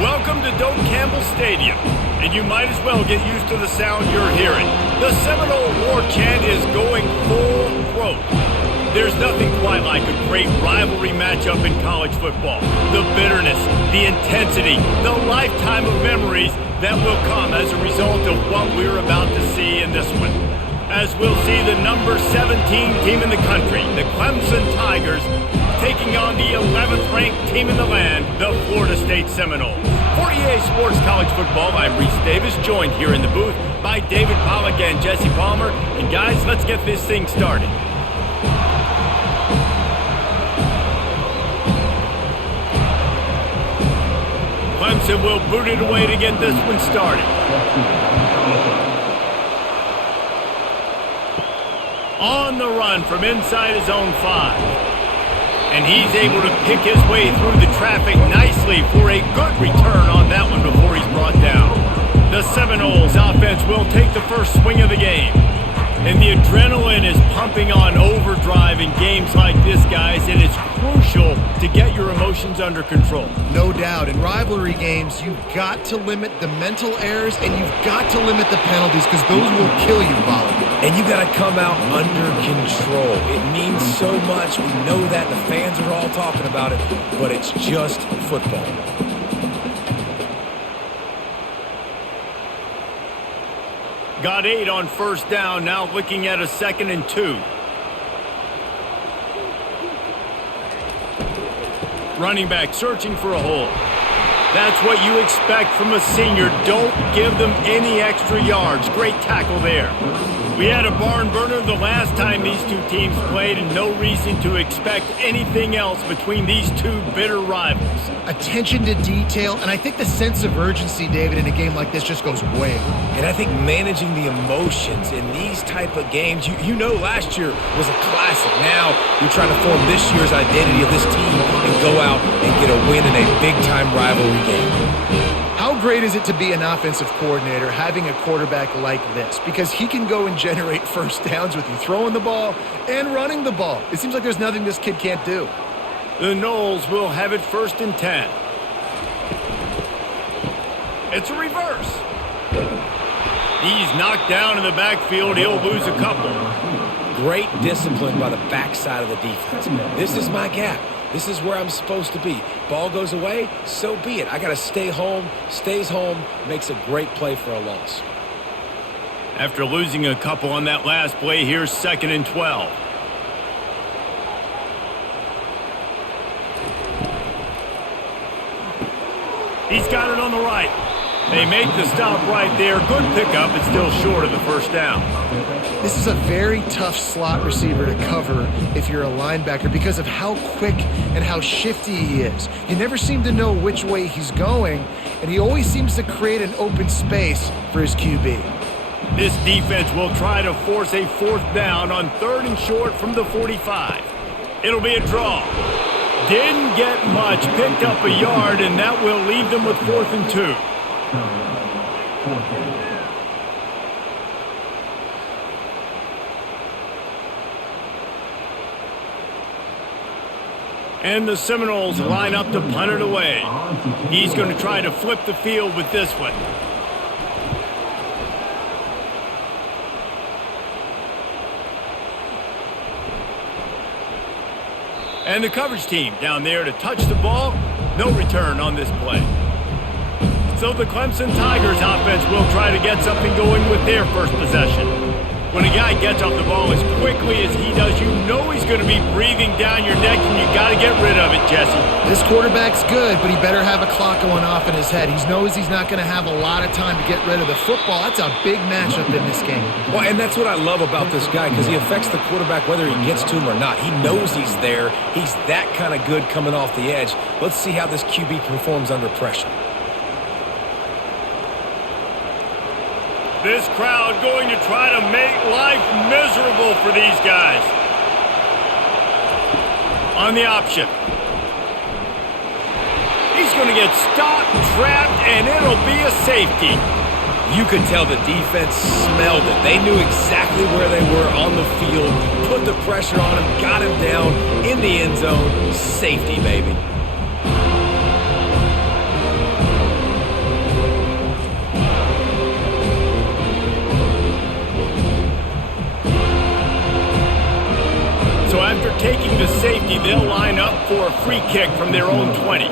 Welcome to Doak Campbell Stadium, and you might as well get used to the sound you're hearing. The Seminole War Chant is going full throat. There's nothing quite like a great rivalry matchup in college football. The bitterness, the intensity, the lifetime of memories that will come as a result of what we're about to see in this one. As we'll see the number 17 team in the country, the Clemson Tigers, taking on the 11th ranked team in the land, the Florida State Seminoles. For EA Sports College Football, I'm Reese Davis, joined here in the booth by David Pollack and Jesse Palmer. And guys, let's get this thing started. Clemson will boot it away to get this one started. On the run from inside his own 5. And he's able to pick his way through the traffic nicely for a good return on that one before he's brought down. The Seminoles offense will take the first swing of the game. And the adrenaline is pumping on overdrive in games like this, guys, and it's crucial to get your emotions under control. No doubt. In rivalry games, you've got to limit the mental errors and you've got to limit the penalties because those will kill you, Pollack. And you got to come out under control. It means so much. We know that. The fans are all talking about it, but it's just football. Got 8 on first down, now looking at a 2nd and 2. Running back searching for a hole. That's what you expect from a senior. Don't give them any extra yards. Great tackle there. We had a barn burner the last time these two teams played, and no reason to expect anything else between these two bitter rivals. Attention to detail, and I think the sense of urgency, David, in a game like this just goes way. And I think managing the emotions in these type of games, you know last year was a classic. Now you're trying to form this year's identity of this team and go out and get a win in a big-time rivalry game. How great is it to be an offensive coordinator having a quarterback like this? Because he can go and generate first downs with you throwing the ball and running the ball. It seems like there's nothing this kid can't do. The Noles will have it 1st and 10. It's a reverse. He's knocked down in the backfield. He'll lose a couple. Great discipline by the backside of the defense. This is my gap. This is where I'm supposed to be. Ball goes away, so be it. I got to stay home. Stays home, makes a great play for a loss. After losing a couple on that last play, here's 2nd and 12. He's got it on the right. They make the stop right there. Good pickup, but still short of the first down. This is a very tough slot receiver to cover if you're a linebacker because of how quick and how shifty he is. You never seem to know which way he's going, and he always seems to create an open space for his QB. This defense will try to force a 4th down on 3rd and short from the 45. It'll be a draw. Didn't get much, picked up a yard, and that will leave them with 4th and 2. And the Seminoles line up to punt it away. He's going to try to flip the field with this one. And the coverage team down there to touch the ball. No return on this play. So the Clemson Tigers offense will try to get something going with their first possession. When a guy gets off the ball as quickly as he does, you know he's going to be breathing down your neck, and you got to get rid of it, Jesse. This quarterback's good, but he better have a clock going off in his head. He knows he's not going to have a lot of time to get rid of the football. That's a big matchup in this game. Well, and that's what I love about this guy, because he affects the quarterback whether he gets to him or not. He knows he's there. He's that kind of good coming off the edge. Let's see how this QB performs under pressure. This crowd going to try to make life miserable for these guys. On the option. He's going to get stopped, trapped, and it'll be a safety. You could tell the defense smelled it. They knew exactly where they were on the field, put the pressure on him, got him down in the end zone. Safety, baby. for a free kick from their own 20.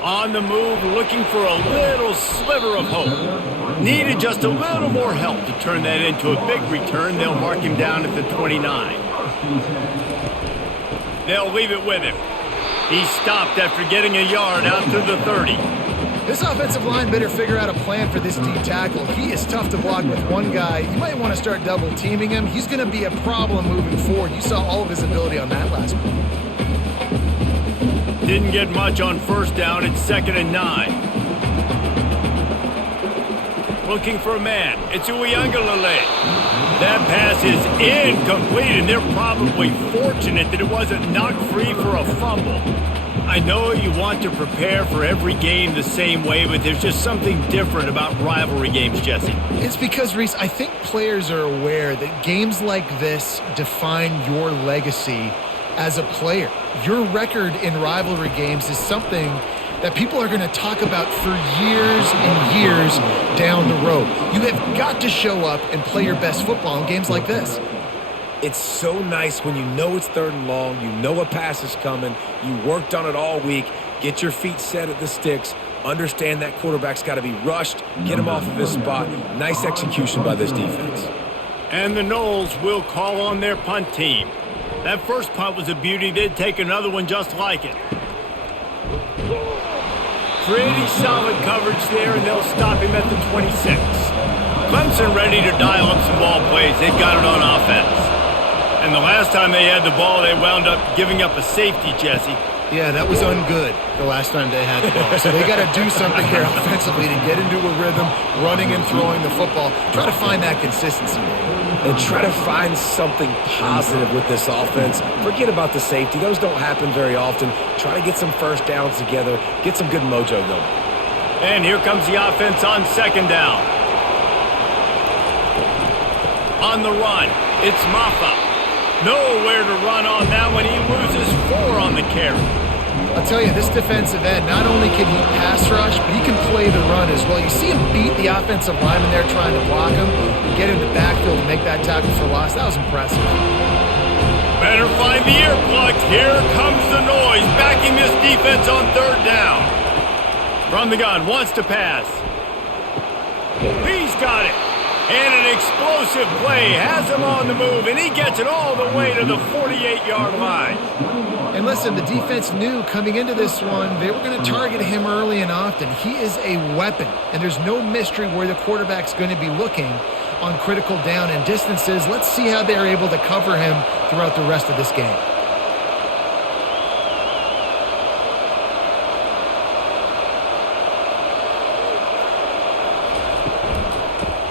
On the move, looking for a little sliver of hope. Needed just a little more help to turn that into a big return. They'll mark him down at the 29. They'll leave it with him. He stopped after getting a yard out to the 30. This offensive line better figure out a plan for this D tackle. He is tough to block with one guy. You might want to start double teaming him. He's going to be a problem moving forward. You saw all of his ability on that last one. Didn't get much on first down. It's 2nd and 9. Looking for a man. It's Uiagalelei. That pass is incomplete, and they're probably fortunate that it wasn't knocked free for a fumble. I know you want to prepare for every game the same way, but there's just something different about rivalry games, Jesse. It's because, Reese, I think players are aware that games like this define your legacy as a player. Your record in rivalry games is something that people are going to talk about for years and years down the road. You have got to show up and play your best football in games like this. It's so nice when you know it's 3rd and long, you know a pass is coming, you worked on it all week, get your feet set at the sticks, understand that quarterback's got to be rushed, get him off of his spot. Nice execution by this defense. And the Noles will call on their punt team. That first punt was a beauty. They'd take another one just like it. Pretty solid coverage there, and they'll stop him at the 26. Clemson ready to dial up some ball plays. They've got it on offense. And the last time they had the ball, they wound up giving up a safety, Jesse. Yeah, that was ungood the last time they had the ball. So they got to do something here offensively to get into a rhythm, running and throwing the football. Try to find that consistency. And try to find something positive with this offense. Forget about the safety. Those don't happen very often. Try to get some first downs together. Get some good mojo going. And here comes the offense on 2nd down. On the run, it's Maffa. Nowhere to run on that one. He loses 4 on the carry. I'll tell you, this defensive end, not only can he pass rush, but he can play the run as well. You see him beat the offensive lineman there trying to block him and get in the backfield and make that tackle for loss. That was impressive. Better find the earplugs. Here comes the noise, backing this defense on 3rd down. From the gun, wants to pass. He's got it. And an explosive play has him on the move, and he gets it all the way to the 48-yard line. And listen, the defense knew coming into this one, they were going to target him early and often. He is a weapon, and there's no mystery where the quarterback's going to be looking on critical down and distances. Let's see how they're able to cover him throughout the rest of this game.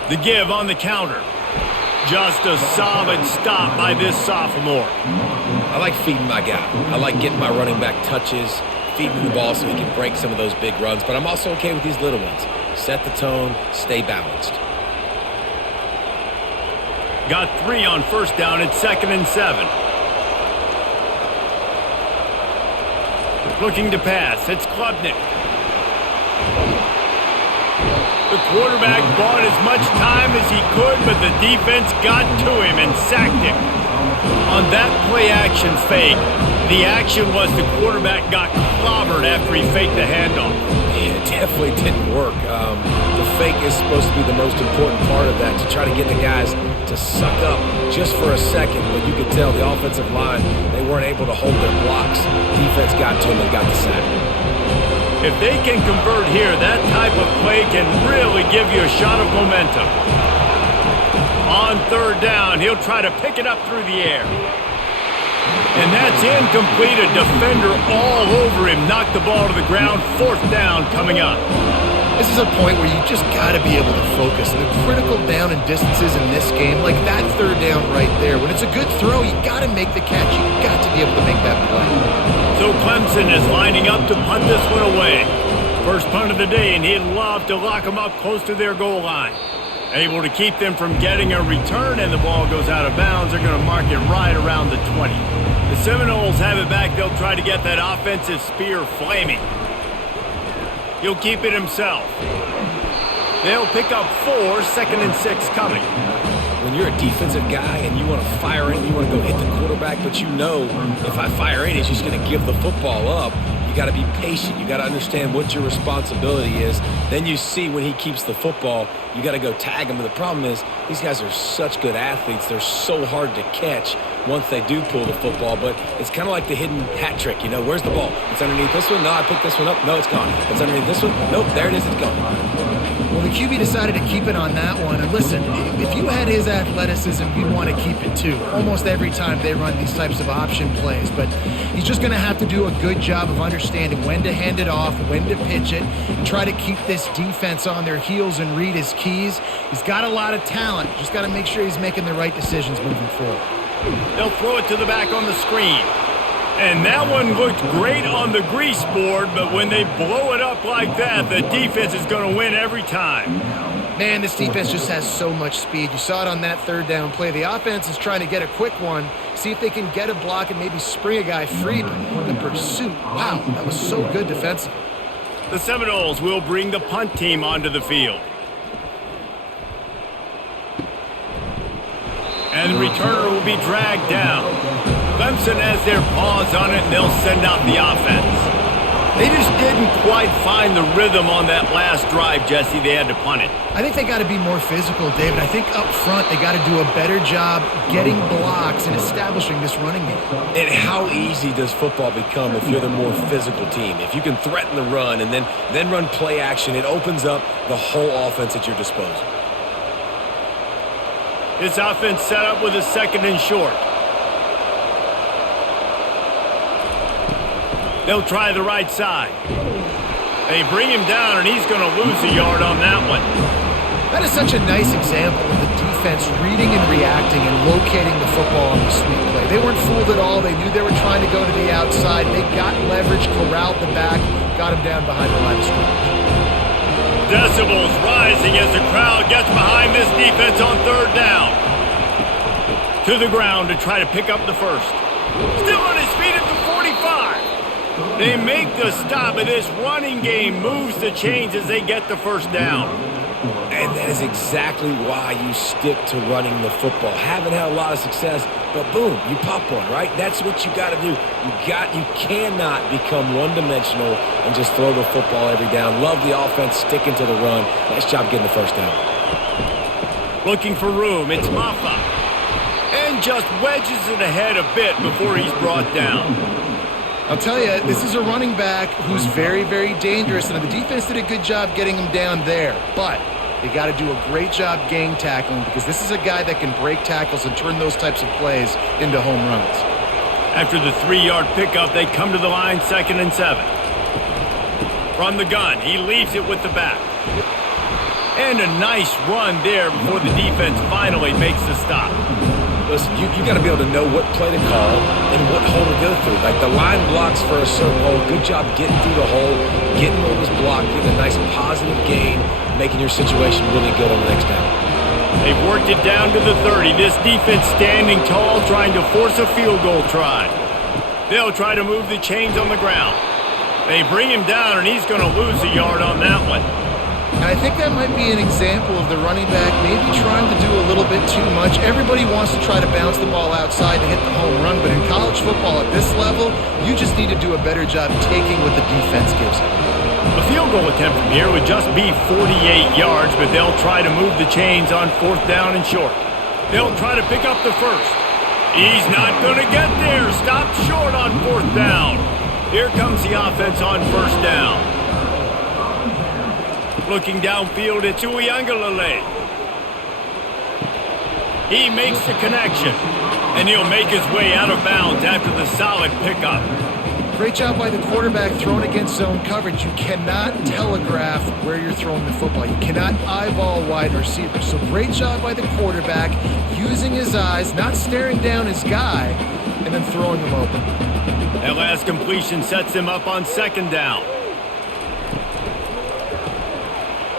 The give on the counter. Just a solid stop by this sophomore. I like feeding my guy. I like getting my running back touches, feeding the ball so he can break some of those big runs, but I'm also okay with these little ones. Set the tone, stay balanced. Got 3 on first down at 2nd and 7. Looking to pass, it's Klubnik. The quarterback bought as much time as he could, but the defense got to him and sacked him. On that play-action fake, the action was the quarterback got clobbered after he faked the handoff. Yeah, it definitely didn't work. The fake is supposed to be the most important part of that, to try to get the guys to suck up just for a second, but you could tell the offensive line, they weren't able to hold their blocks. Defense got to him and got the sack. If they can convert here, that type of play can really give you a shot of momentum. On 3rd down, he'll try to pick it up through the air. And that's incomplete. A defender all over him. Knocked the ball to the ground. 4th down coming up. This is a point where you just got to be able to focus. And the critical down and distances in this game, like that 3rd down right there, when it's a good throw, you got to make the catch. You got to be able to make that play. So Clemson is lining up to punt this one away. First punt of the day, and he'd love to lock them up close to their goal line. Able to keep them from getting a return, and the ball goes out of bounds. They're going to mark it right around the 20. The Seminoles have it back. They'll try to get that offensive spear flaming. He'll keep it himself. They'll pick up 4, 2nd and 6 coming. when you're a defensive guy and you want to fire in, you want to go hit the quarterback, but you know if I fire in, he's just going to give the football up. You got to be patient. You got to understand what your responsibility is. Then you see when he keeps the football, you got to go tag him. But the problem is these guys are such good athletes. They're so hard to catch once they do pull the football. But it's kind of like the hidden hat trick. You know, where's the ball? It's underneath this one. No, I picked this one up. No, it's gone. It's underneath this one. Nope, there it is. It's gone. Well, the QB decided to keep it on that one. And listen, if you had his athleticism, you'd want to keep it too. Almost every time they run these types of option plays. But he's just going to have to do a good job of understanding when to hand it off, when to pitch it, and try to keep this defense on their heels and read his keys. He's got a lot of talent. Just got to make sure he's making the right decisions moving forward. They'll throw it to the back on the screen. And that one looked great on the grease board, but when they blow it up like that, the defense is going to win every time. Man, this defense just has so much speed. You saw it on that third down play. The offense is trying to get a quick one, see if they can get a block and maybe spring a guy free. But the pursuit, wow, that was so good defensively. The Seminoles will bring the punt team onto the field. And the returner will be dragged down. Clemson has their paws on it, and they'll send out the offense. They just didn't quite find the rhythm on that last drive, Jesse. They had to punt it. I think they got to be more physical, David. I think up front they got to do a better job getting blocks and establishing this running game. And how easy does football become if you're the more physical team? If you can threaten the run and then run play action, it opens up the whole offense at your disposal. This offense set up with a second and short. They'll try the right side. They bring him down, and he's going to lose a yard on that one. That is such a nice example of the defense reading and reacting and locating the football on the sweep play. They weren't fooled at all. They knew they were trying to go to the outside. They got leverage, corralled the back, got him down behind the line of scrimmage. Decibels rising as the crowd gets behind this defense on third down. To the ground to try to pick up the first. Still on his feet at the 45. They make the stop, and this running game moves the chains as they get the first down. And that is exactly why you stick to running the football. Haven't had a lot of success, but boom, you pop one, right? That's what you got to do. You cannot become one-dimensional and just throw the football every down. Love the offense sticking to the run. Nice job getting the first down. Looking for room, it's Maffa. And just wedges it ahead a bit before he's brought down. I'll tell you, this is a running back who's very, very dangerous, and the defense did a good job getting him down there. But they got to do a great job gang tackling because this is a guy that can break tackles and turn those types of plays into home runs. After the 3-yard pickup, they come to the line, 2nd and 7. From the gun, he leaves it with the back. And a nice run there before the defense finally makes the stop. Listen, you got to be able to know what play to call and what hole to go through. Like the line blocks for a certain hole. Good job getting through the hole, getting what was blocked, getting a nice positive gain, making your situation really good on the next down. They've worked it down to the 30. This defense standing tall, trying to force a field goal try. They'll try to move the chains on the ground. They bring him down, and he's going to lose a yard on that one. And I think that might be an example of the running back maybe trying to do a little bit too much. Everybody wants to try to bounce the ball outside to hit the home run, but in college football at this level, you just need to do a better job taking what the defense gives you. A field goal attempt from here would just be 48 yards, but they'll try to move the chains on 4th down and short. They'll try to pick up the first. He's not going to get there. Stopped short on 4th down. Here comes the offense on 1st down. Looking downfield, it's Uiagalelei. He makes the connection, and he'll make his way out of bounds after the solid pickup. Great job by the quarterback throwing against zone coverage. You cannot telegraph where you're throwing the football. You cannot eyeball wide receivers. So great job by the quarterback using his eyes, not staring down his guy, and then throwing him open. That last completion sets him up on 2nd down.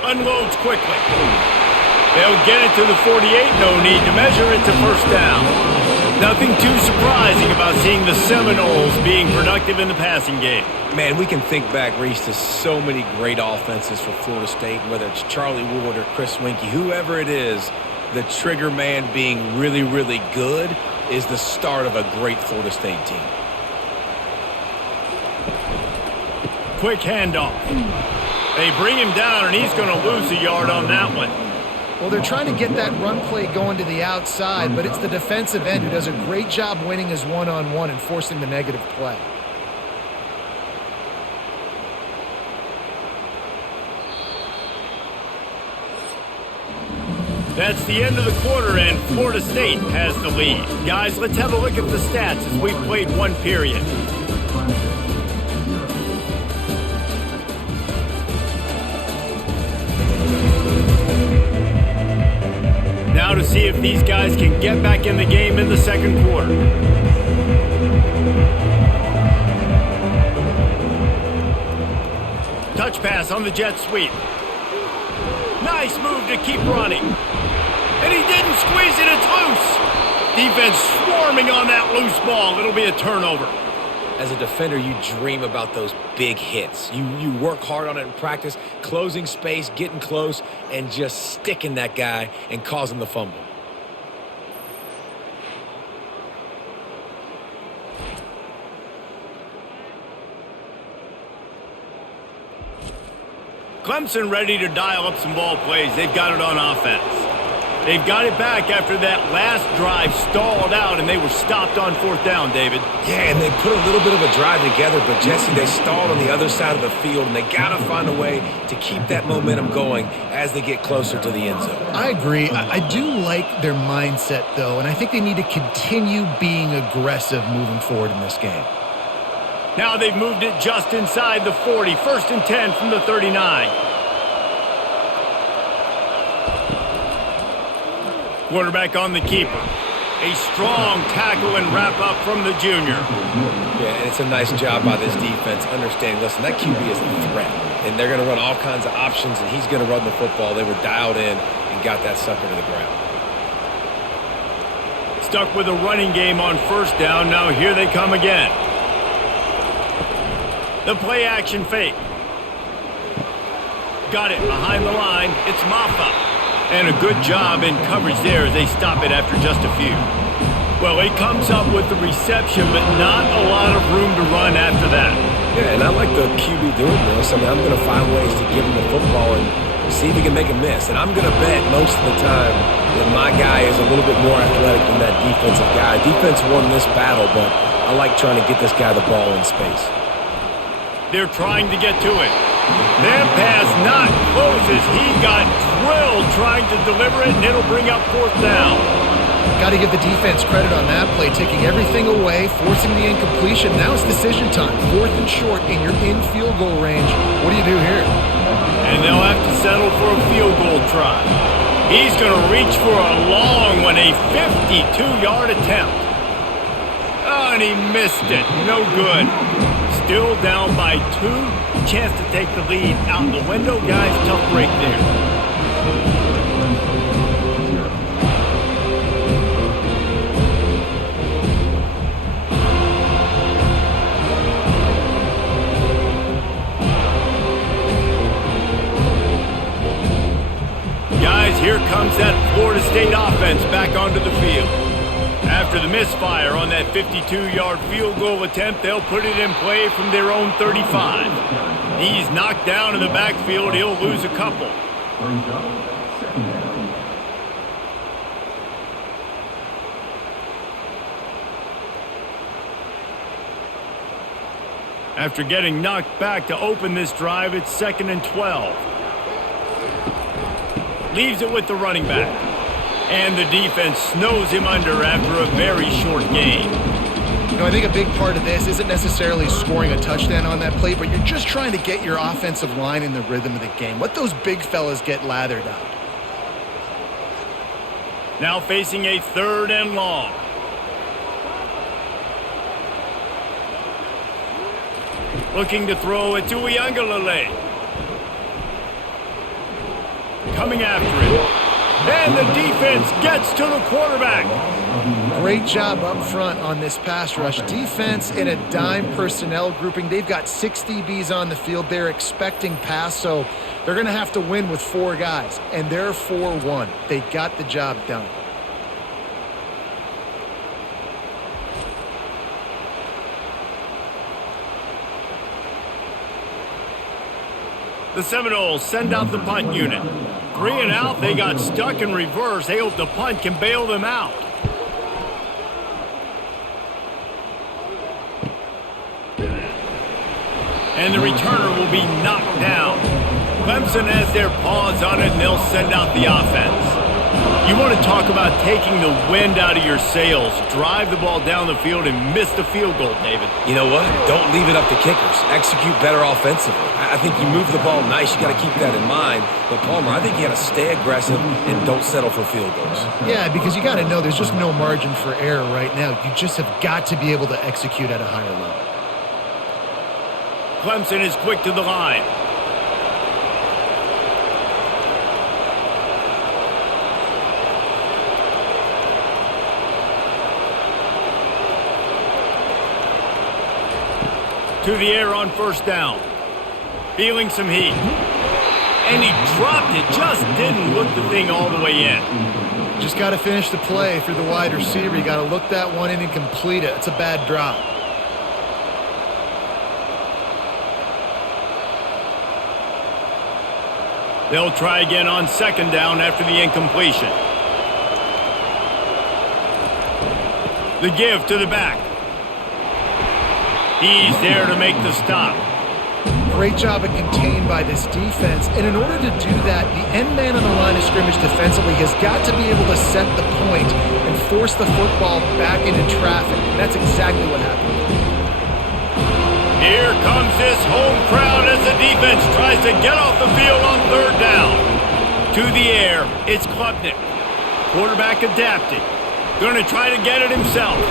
Unloads quickly. They'll get it to the 48. No need to measure it to 1st down. Nothing too surprising about seeing the Seminoles being productive in the passing game. Man, we can think back, Reese, to so many great offenses for Florida State, whether it's Charlie Ward or Chris Weinke, whoever it is, the trigger man being really, really good is the start of a great Florida State team. Quick handoff. They bring him down, and he's going to lose a yard on that one. Well, they're trying to get that run play going to the outside, but it's the defensive end who does a great job winning his one-on-one and forcing the negative play. That's the end of the quarter, and Florida State has the lead. Guys, let's have a look at the stats as we've played one period. Now to see if these guys can get back in the game in the second quarter. Touch pass on the jet sweep. Nice move to keep running. And he didn't squeeze it, it's loose. Defense swarming on that loose ball. It'll be a turnover. As a defender, you dream about those big hits. You work hard on it in practice, closing space, getting close, and just sticking that guy and causing the fumble. Clemson ready to dial up some ball plays. They've got it on offense. They've got it back after that last drive stalled out, and they were stopped on fourth down, David. Yeah, and they put a little bit of a drive together, but, Jesse, they stalled on the other side of the field, and they got to find a way to keep that momentum going as they get closer to the end zone. I agree. I do like their mindset, though, and I think they need to continue being aggressive moving forward in this game. Now they've moved it just inside the 40. 1st and 10 from the 39. Quarterback on the keeper. A strong tackle and wrap up from the junior. Yeah, and it's a nice job by this defense understanding, listen, that QB is a threat, and they're going to run all kinds of options, and he's going to run the football. They were dialed in and got that sucker to the ground. Stuck with a running game on 1st down. Now here they come again. The play action fake. Got it behind the line. It's Maffa. And a good job in coverage there as they stop it after just a few. Well, he comes up with the reception, but not a lot of room to run after that. Yeah, and I like the QB doing this. I mean, I'm going to find ways to give him the football and see if he can make a miss. And I'm going to bet most of the time that my guy is a little bit more athletic than that defensive guy. Defense won this battle, but I like trying to get this guy the ball in space. They're trying to get to it. That pass not closes. He got drilled trying to deliver it, and it'll bring up 4th down. Got to give the defense credit on that play, taking everything away, forcing the incompletion. Now it's decision time. 4th and short, and you're in field goal range. What do you do here? And they'll have to settle for a field goal try. He's going to reach for a long one, a 52-yard attempt. Oh, and he missed it. No good. Still down by 2. Chance to take the lead out the window. Guys, tough break there. Guys, here comes that Florida State offense back onto the field. After the misfire on that 52-yard field goal attempt, they'll put it in play from their own 35. He's knocked down in the backfield. He'll lose a couple. After getting knocked back to open this drive, it's 2nd and 12. Leaves it with the running back. And the defense snows him under after a very short gain. You know, I think a big part of this isn't necessarily scoring a touchdown on that play, but you're just trying to get your offensive line in the rhythm of the game. Let those big fellas get lathered up. Now facing a 3rd and long. Looking to throw it to Uiagalelei. Coming after it. And the defense gets to the quarterback. Great job up front on this pass rush. Defense in a dime personnel grouping. They've got 6 DBs on the field. They're expecting pass, so They're going to have to win with 4 guys, and they're 4-1. They got the job done. The Seminoles send out the punt unit. 3 and out, they got stuck in reverse. They hope the punt can bail them out. And the returner will be knocked down. Clemson has their paws on it, and they'll send out the offense. You want to talk about taking the wind out of your sails. Drive the ball down the field and miss the field goal, David. You know what? Don't leave it up to kickers. Execute better offensively. I think you move the ball nice. You got to keep that in mind. But, Palmer, I think you got to stay aggressive and don't settle for field goals. Yeah, because you got to know there's just no margin for error right now. You just have got to be able to execute at a higher level. Clemson is quick to the line. To the air on first down. Feeling some heat. And he dropped it. Just didn't look the thing all the way in. Just got to finish the play through the wide receiver. You got to look that one in and complete it. It's a bad drop. They'll try again on second down after the incompletion. The give to the back. He's there to make the stop. Great job of contained by this defense. And in order to do that, the end man on the line of scrimmage defensively has got to be able to set the point and force the football back into traffic. And that's exactly what happened. Here comes this home crowd as the defense tries to get off the field on third down. To the air, it's Klubnik. Quarterback adapting. Going to try to get it himself.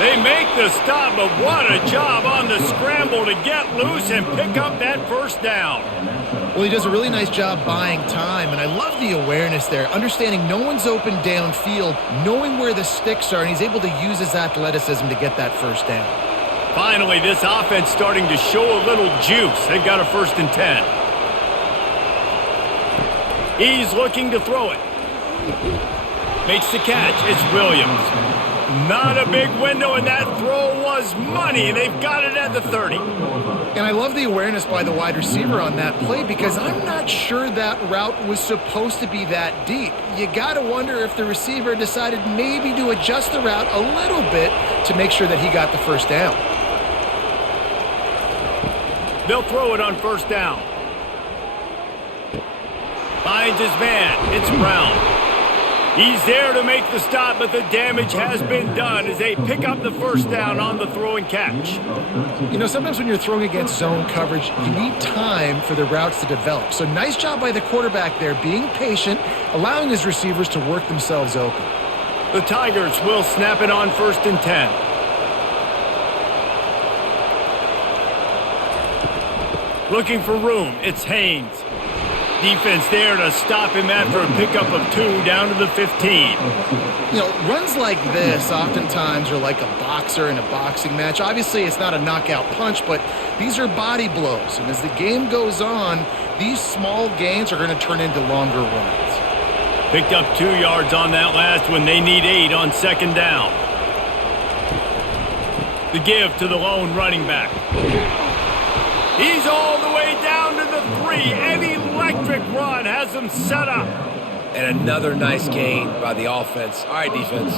They make the stop, but what a job on the scramble to get loose and pick up that first down. Well, he does a really nice job buying time, and I love the awareness there, understanding no one's open downfield, knowing where the sticks are, and he's able to use his athleticism to get that first down. Finally, this offense starting to show a little juice. They've got a 1st and 10. He's looking to throw it. Makes the catch. It's Williams. Not a big window, and that throw was money. They've got it at the 30. And I love the awareness by the wide receiver on that play because I'm not sure that route was supposed to be that deep. You got to wonder if the receiver decided maybe to adjust the route a little bit to make sure that he got the first down. They'll throw it on first down. Finds his man. It's Brown. He's there to make the stop, but the damage has been done as they pick up the first down on the throw and catch. You know, sometimes when you're throwing against zone coverage, you need time for the routes to develop. So nice job by the quarterback there, being patient, allowing his receivers to work themselves open. The Tigers will snap it on 1st and 10. Looking for room, it's Haynes. Defense there to stop him after a pickup of 2 down to the 15. You know, runs like this oftentimes are like a boxer in a boxing match. Obviously, it's not a knockout punch, but these are body blows. And as the game goes on, these small gains are going to turn into longer runs. Picked up 2 yards on that last one. They need 8 on second down. The give to the lone running back. He's all the way down to the 3. An electric run has them set up. And another nice gain by the offense. All right, defense,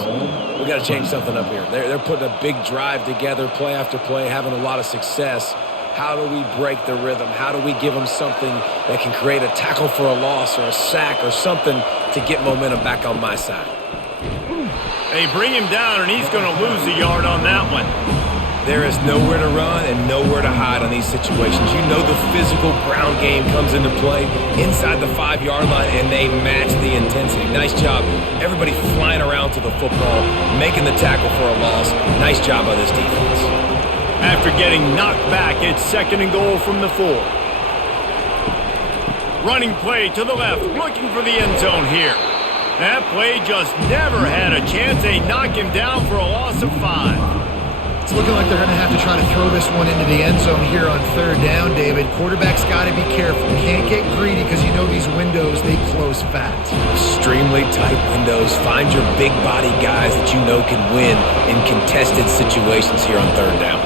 we got to change something up here. They're putting a big drive together, play after play, having a lot of success. How do we break the rhythm? How do we give them something that can create a tackle for a loss or a sack or something to get momentum back on my side? They bring him down, and he's going to lose a yard on that one. There is nowhere to run and nowhere to hide on these situations. You know the physical ground game comes into play inside the 5-yard line, and they match the intensity. Nice job. Everybody flying around to the football, making the tackle for a loss. Nice job by this defense. After getting knocked back, it's 2nd and goal from the 4. Running play to the left, looking for the end zone here. That play just never had a chance. They knock him down for a loss of 5. It's looking like they're going to have to try to throw this one into the end zone here on third down, David. Quarterback's got to be careful. Can't get greedy because you know these windows, they close fast. Extremely tight windows. Find your big body guys that you know can win in contested situations here on third down.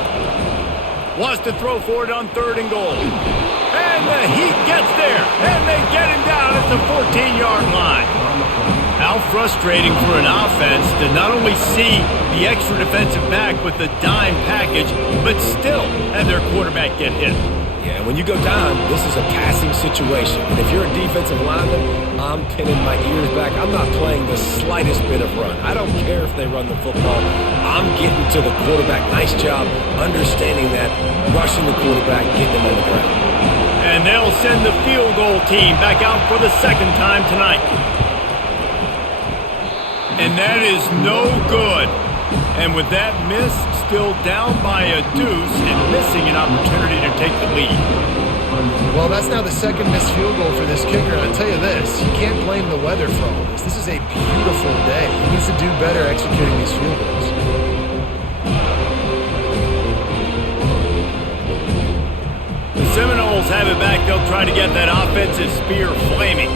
Wants to throw for it on third and goal. And the Heat gets there, and they get him down at the 14-yard line. How frustrating for an offense to not only see the extra defensive back with the dime package, but still have their quarterback get hit. Yeah, when you go down, this is a passing situation. And if you're a defensive lineman, I'm pinning my ears back. I'm not playing the slightest bit of run. I don't care if they run the football. I'm getting to the quarterback. Nice job understanding that, rushing the quarterback, getting him on the ground. And they'll send the field goal team back out for the second time tonight. And that is no good. And with that miss, still down by a deuce and missing an opportunity to take the lead. Well, that's now the second missed field goal for this kicker. And I'll tell you this, you can't blame the weather for all this. This is a beautiful day. He needs to do better executing these field goals. The Seminoles have it back. They'll try to get that offensive spear flaming.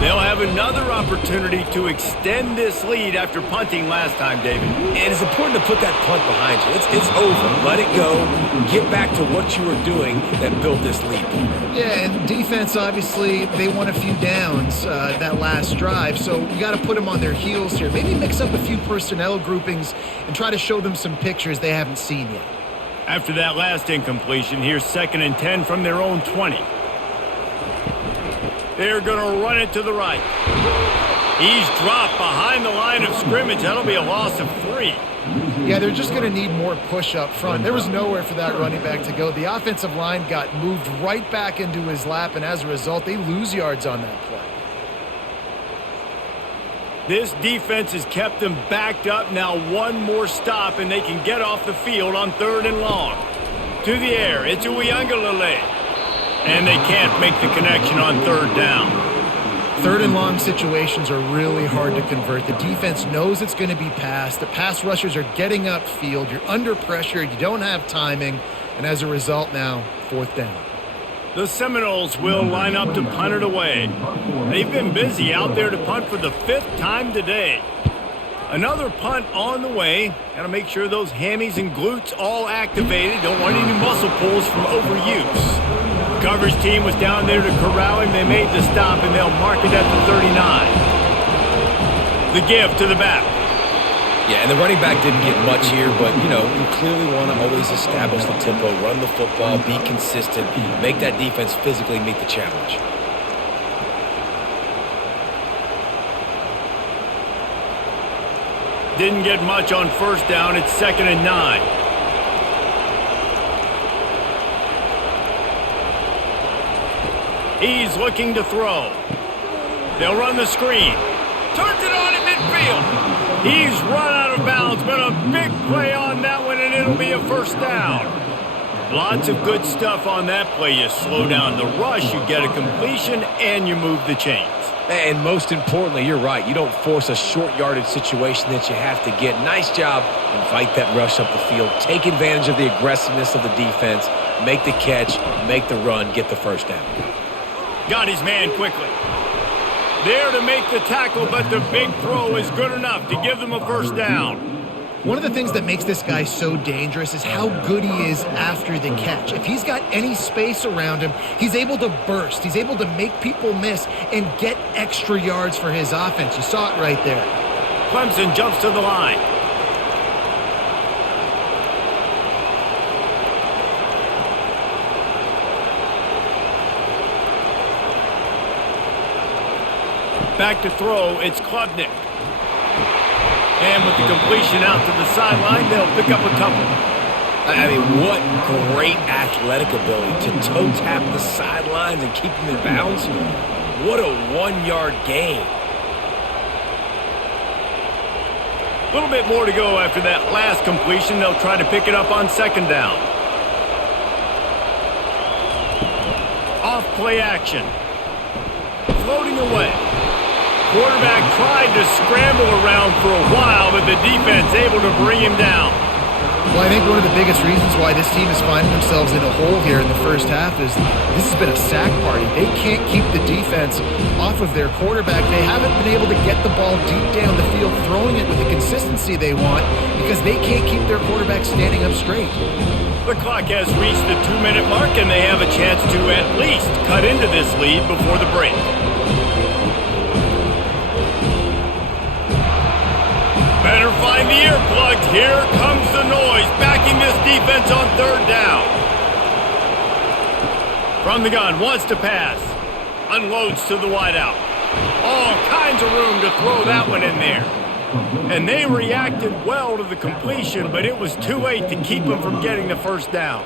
They'll have another opportunity to extend this lead after punting last time, David. And it's important to put that punt behind you. It's over. Let it go. Get back to what you were doing that built this lead. Yeah, and defense, obviously, they won a few downs that last drive, so you got to put them on their heels here. Maybe mix up a few personnel groupings and try to show them some pictures they haven't seen yet. After that last incompletion, here's 2nd and 10 from their own 20. They're going to run it to the right. He's dropped behind the line of scrimmage. That'll be a loss of 3. Yeah, they're just going to need more push up front. There was nowhere for that running back to go. The offensive line got moved right back into his lap, and as a result, they lose yards on that play. This defense has kept them backed up. Now one more stop, and they can get off the field on 3rd and long. To the air, it's Uiagalelei. And they can't make the connection on 3rd down. 3rd and long situations are really hard to convert. The defense knows it's going to be passed. The pass rushers are getting upfield. You're under pressure. You don't have timing. And as a result now, 4th down. The Seminoles will line up to punt it away. They've been busy out there to punt for the 5th time today. Another punt on the way. Got to make sure those hammies and glutes all activated. Don't want any muscle pulls from overuse. Coverage team was down there to corral him. They made the stop, and they'll mark it at the 39. The give to the back. Yeah, and the running back didn't get much here, but, you know, you clearly want to always establish the tempo, run the football, be consistent, make that defense physically meet the challenge. Didn't get much on 1st down. It's 2nd and 9. He's looking to throw. They'll run the screen. Turns it on in midfield. He's run out of bounds, but a big play on that one, and it'll be a 1st down. Lots of good stuff on that play. You slow down the rush, you get a completion, and you move the chains. And most importantly, you're right. You don't force a short yardage situation that you have to get. Nice job. Invite that rush up the field. Take advantage of the aggressiveness of the defense. Make the catch, make the run, get the 1st down. Got his man quickly. There to make the tackle, but the big throw is good enough to give them a 1st down. One of the things that makes this guy so dangerous is how good he is after the catch. If he's got any space around him, he's able to burst. He's able to make people miss and get extra yards for his offense. You saw it right there. Clemson jumps to the line. Back to throw, it's Klubnik. And with the completion out to the sideline, they'll pick up a couple. I mean, what great athletic ability to toe tap the sidelines and keep them in bounds. What a 1-yard gain. A little bit more to go after that last completion. They'll try to pick it up on 2nd down. Off play action. Floating away. Quarterback tried to scramble around for a while, but the defense able to bring him down. Well, I think one of the biggest reasons why this team is finding themselves in a hole here in the first half is this has been a sack party. They can't keep the defense off of their quarterback. They haven't been able to get the ball deep down the field, throwing it with the consistency they want because they can't keep their quarterback standing up straight. The clock has reached the 2-minute mark, and they have a chance to at least cut into this lead before the break. Better find the earplugs. Here comes the noise, backing this defense on third down. From the gun, wants to pass. Unloads to the wideout. All kinds of room to throw that one in there. And they reacted well to the completion, but it was too late to keep them from getting the first down.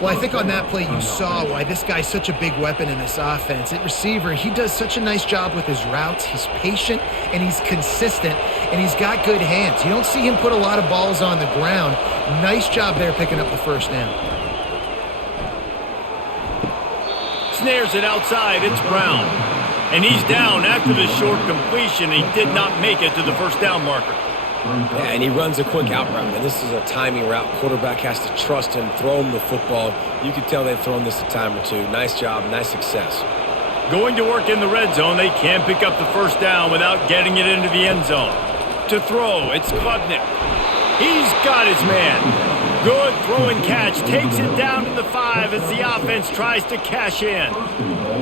Well, I think on that play you saw why this guy's such a big weapon in this offense. At receiver, he does such a nice job with his routes. He's patient, and he's consistent, and he's got good hands. You don't see him put a lot of balls on the ground. Nice job there picking up the first down. Snares it outside. It's Brown. And he's down after the short completion. He did not make it to the first down marker. Yeah, and he runs a quick out route, and this is a timing route. Quarterback has to trust him, throw him the football. You can tell they've thrown this a time or two. Nice job, nice success. Going to work in the red zone, they can't pick up the first down without getting it into the end zone. To throw, it's Klubnik. He's got his man. Good throw and catch. Takes it down to the 5 as the offense tries to cash in.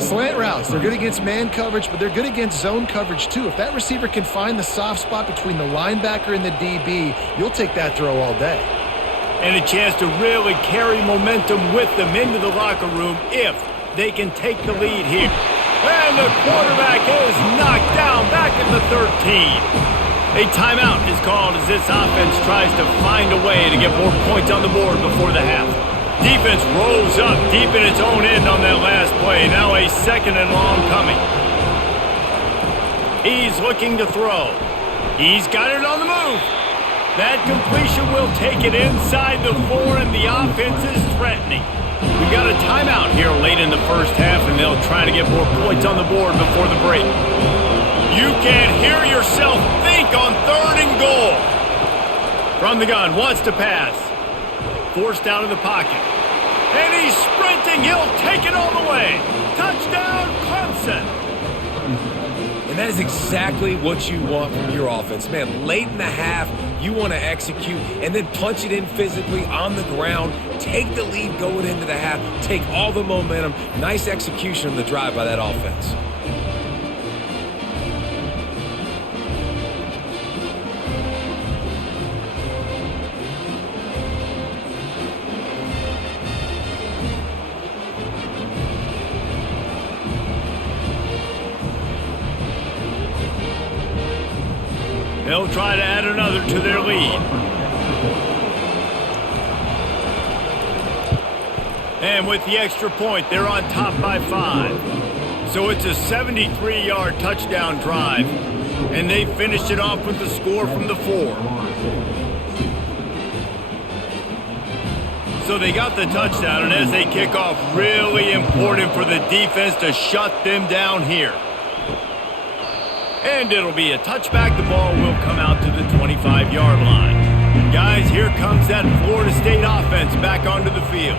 Slant routes, they're good against man coverage, but they're good against zone coverage too. If that receiver can find the soft spot between the linebacker and the DB, you'll take that throw all day. And a chance to really carry momentum with them into the locker room if they can take the lead here. And the quarterback is knocked down back at the 13. A timeout is called as this offense tries to find a way to get more points on the board before the half. Defense rolls up deep in its own end on that last play. Now a second and long coming. He's looking to throw. He's got it on the move. That completion will take it inside the 4, and the offense is threatening. We've got a timeout here late in the first half, and they'll try to get more points on the board before the break. You can hear yourself think on 3rd and goal. From the gun, wants to pass. Forced out of the pocket. And he's sprinting. He'll take it all the way. Touchdown, Clemson. And that is exactly what you want from your offense. Man, late in the half, you want to execute and then punch it in physically on the ground. Take the lead going into the half. Take all the momentum. Nice execution on the drive by that offense. They'll try to add another to their lead. And with the extra point, they're on top by 5. So it's a 73-yard touchdown drive. And they finished it off with the score from the 4. So they got the touchdown, and as they kick off, really important for the defense to shut them down here. And it'll be a touchback. The ball will come out to the 25-yard line. Guys, here comes that Florida State offense back onto the field.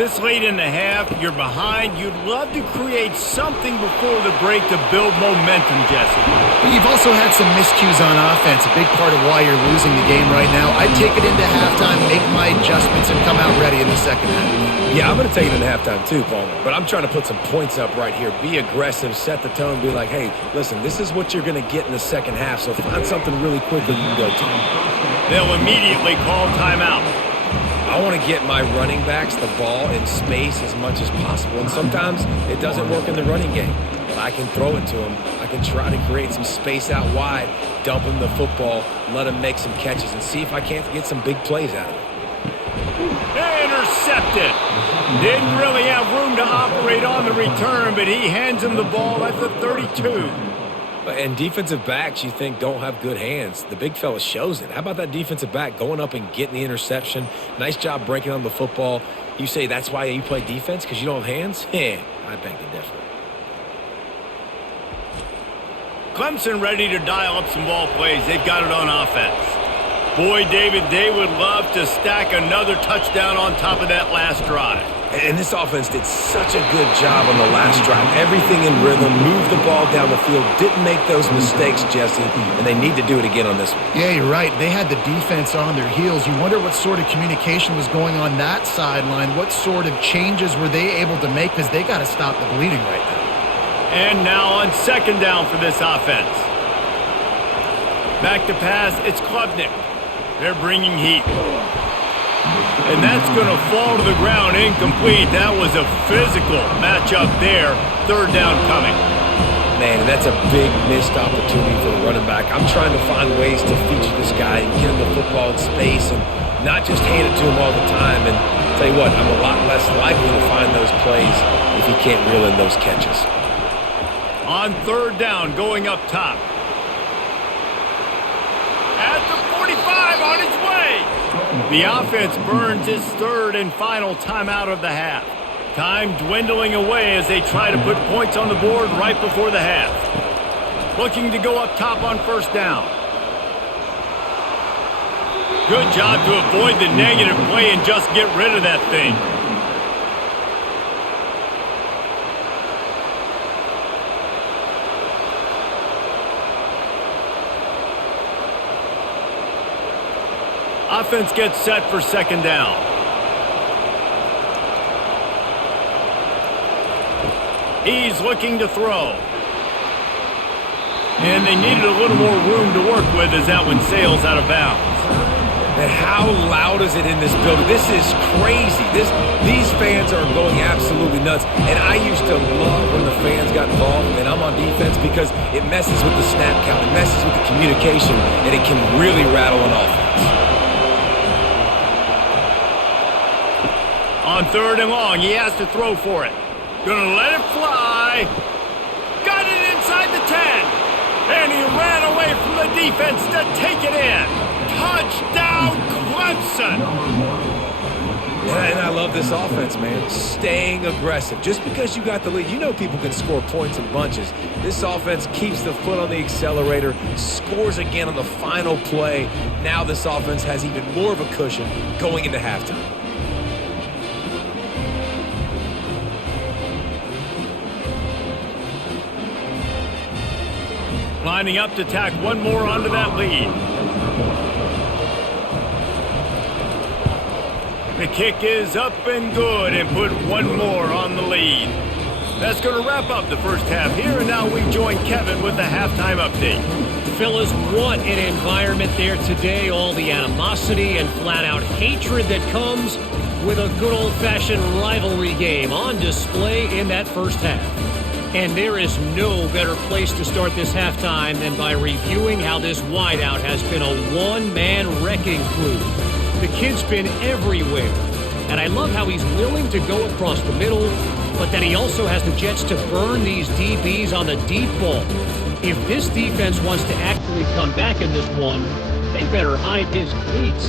This late in the half, you're behind. You'd love to create something before the break to build momentum, Jesse. But you've also had some miscues on offense, a big part of why you're losing the game right now. I'd take it into halftime, make my adjustments, and come out ready in the second half. Yeah, I'm going to take it in halftime too, Palmer. But I'm trying to put some points up right here. Be aggressive, set the tone, be like, hey, listen, this is what you're going to get in the second half, so find something really quickly you can go to. They'll immediately call timeout. I want to get my running backs the ball in space as much as possible, and sometimes it doesn't work in the running game. But I can throw it to them. I can try to create some space out wide, dump them the football, let them make some catches, and see if I can't get some big plays out of it. Intercepted. Didn't really have room to operate on the return, but he hands him the ball at the 32. And defensive backs, you think, don't have good hands. The big fella shows it. How about that defensive back going up and getting the interception? Nice job breaking on the football. You say that's why you play defense, because you don't have hands? Yeah, I beg to differ. Clemson ready to dial up some ball plays. They've got it on offense. Boy, David, they would love to stack another touchdown on top of that last drive. And this offense did such a good job on the last drive. Everything in rhythm, moved the ball down the field, didn't make those mistakes, Jesse, and they need to do it again on this one. Yeah, you're right. They had the defense on their heels. You wonder what sort of communication was going on that sideline. What sort of changes were they able to make, because they got to stop the bleeding right now. And now on second down for this offense. Back to pass, it's Klubnik. They're bringing heat. And that's going to fall to the ground incomplete. That was a physical matchup there. Third down coming. Man, that's a big missed opportunity for the running back. I'm trying to find ways to feature this guy and get him the football in space and not just hand it to him all the time. And tell you what, I'm a lot less likely to find those plays if he can't reel in those catches. On third down, going up top. At the 45, on its way. The offense burns its third and final timeout of the half. Time dwindling away as they try to put points on the board right before the half. Looking to go up top on first down. Good job to avoid the negative play and just get rid of that thing. Offense gets set for second down. He's looking to throw. And they needed a little more room to work with as that one sails out of bounds. And how loud is it in this building? This is crazy. These fans are going absolutely nuts. And I used to love when the fans got involved, and I'm on defense, because it messes with the snap count, it messes with the communication, and it can really rattle an offense. On third and long, he has to throw for it. Gonna let it fly. Got it inside the 10. And he ran away from the defense to take it in. Touchdown, Clemson. And I love this offense, man. Staying aggressive. Just because you got the lead, you know people can score points in bunches. This offense keeps the foot on the accelerator, scores again on the final play. Now this offense has even more of a cushion going into halftime. Lining up to tack one more onto that lead. The kick is up and good, and put one more on the lead. That's going to wrap up the first half here, and now we join Kevin with the halftime update. Fellas, what an environment there today. All the animosity and flat-out hatred that comes with a good old-fashioned rivalry game on display in that first half. And there is no better place to start this halftime than by reviewing how this wideout has been a one-man wrecking crew. The kid's been everywhere, and I love how he's willing to go across the middle, but that he also has the jets to burn these DBs on the deep ball. If this defense wants to actually come back in this one, they better hide his cleats.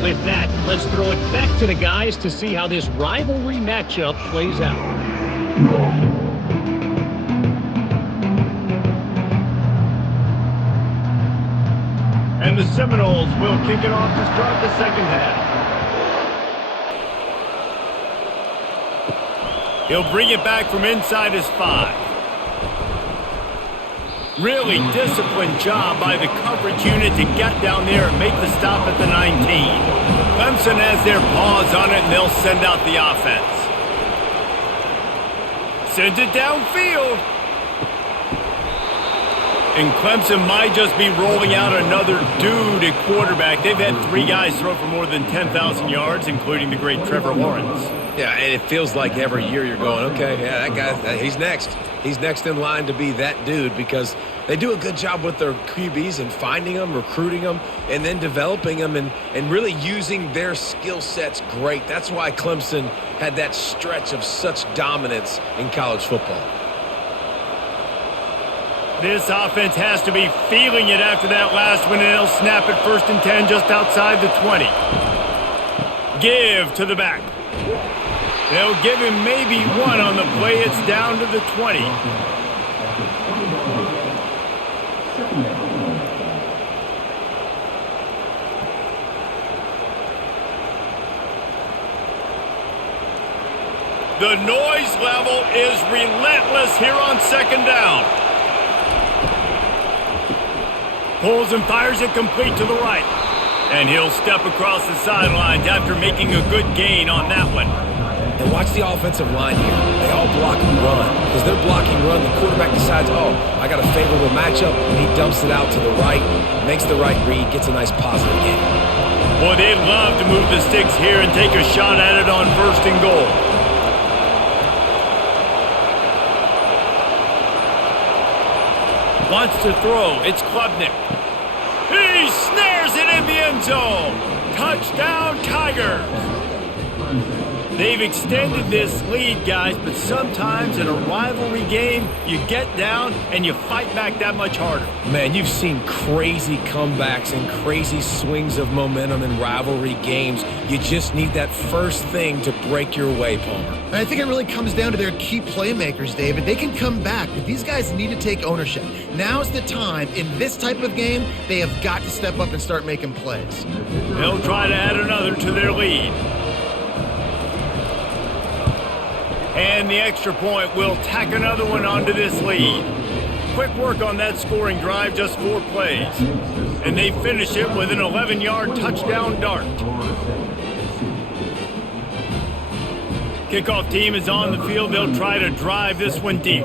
With that, let's throw it back to the guys to see how this rivalry matchup plays out. And the Seminoles will kick it off to start the second half. He'll bring it back from inside his 5. Really disciplined job by the coverage unit to get down there and make the stop at the 19. Clemson has their paws on it, and they'll send out the offense. Sends it downfield. And Clemson might just be rolling out another dude at quarterback. They've had 3 guys throw for more than 10,000 yards, including the great Trevor Lawrence. Yeah, and it feels like every year you're going, okay, yeah, that guy, he's next. He's next in line to be that dude, because they do a good job with their QBs and finding them, recruiting them, and then developing them and really using their skill sets great. That's why Clemson had that stretch of such dominance in college football. This offense has to be feeling it after that last one, and they'll snap it 1st and 10 just outside the 20. Give to the back. They'll give him maybe 1 on the play. It's down to the 20. The noise level is relentless here on second down. Pulls and fires it complete to the right. And he'll step across the sidelines after making a good gain on that one. And watch the offensive line here. They all block and run. Because they're blocking run, the quarterback decides, oh, I got a favorable matchup. He dumps it out to the right, makes the right read, gets a nice positive gain. Boy, they'd love to move the sticks here and take a shot at it on 1st and goal. Wants to throw. It's Klubnik. He snares it in the end zone. Touchdown, Tigers. They've extended this lead, guys, but sometimes in a rivalry game, you get down and you fight back that much harder. Man, you've seen crazy comebacks and crazy swings of momentum in rivalry games. You just need that first thing to break your way, Palmer. And I think it really comes down to their key playmakers, David. They can come back, but these guys need to take ownership. Now's the time. In this type of game, they have got to step up and start making plays. They'll try to add another to their lead. And the extra point will tack another one onto this lead. Quick work on that scoring drive, just 4 plays. And they finish it with an 11-yard touchdown dart. Kickoff team is on the field. They'll try to drive this one deep.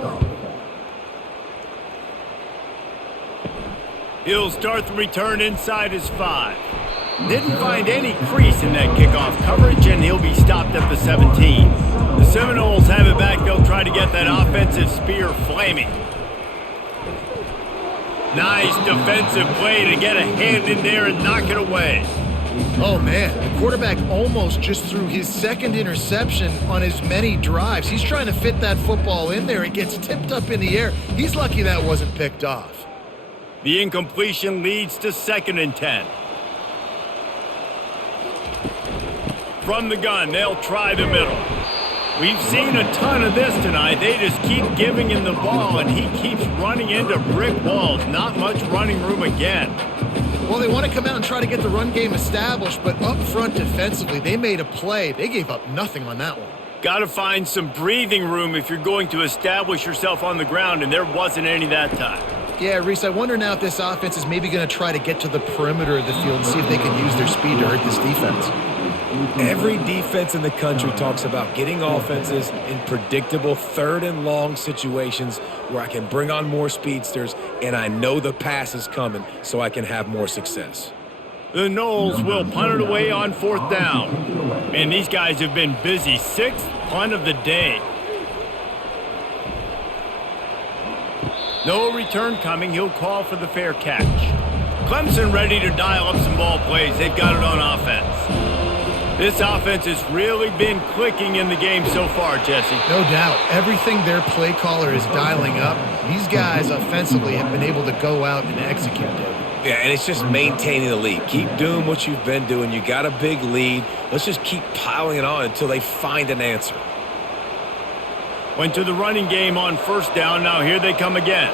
He'll start the return inside his 5. Didn't find any crease in that kickoff coverage, and he'll be stopped at the 17. The Seminoles have it back. They'll try to get that offensive spear flaming. Nice defensive play to get a hand in there and knock it away. Oh, man, the quarterback almost just threw his 2nd interception on as many drives. He's trying to fit that football in there. It gets tipped up in the air. He's lucky that wasn't picked off. The incompletion leads to 2nd and 10. From the gun, they'll try the middle. We've seen a ton of this tonight. They just keep giving him the ball, and he keeps running into brick walls. Not much running room again. Well, they want to come out and try to get the run game established, but up front defensively, they made a play. They gave up nothing on that one. Got to find some breathing room if you're going to establish yourself on the ground, and there wasn't any that time. Yeah, Reese, I wonder now if this offense is maybe going to try to get to the perimeter of the field and see if they can use their speed to hurt this defense. Every defense in the country talks about getting offenses in predictable 3rd and long situations where I can bring on more speedsters and I know the pass is coming so I can have more success. The Noles will punt it away on 4th down. And these guys have been busy. 6th punt of the day. No return coming. He'll call for the fair catch. Clemson ready to dial up some ball plays. They've got it on offense. This offense has really been clicking in the game so far, Jesse. No doubt. Everything their play caller is dialing up, these guys offensively have been able to go out and execute it. Yeah, and it's just maintaining the lead. Keep doing what you've been doing. You got a big lead. Let's just keep piling it on until they find an answer. Went to the running game on 1st down. Now here they come again.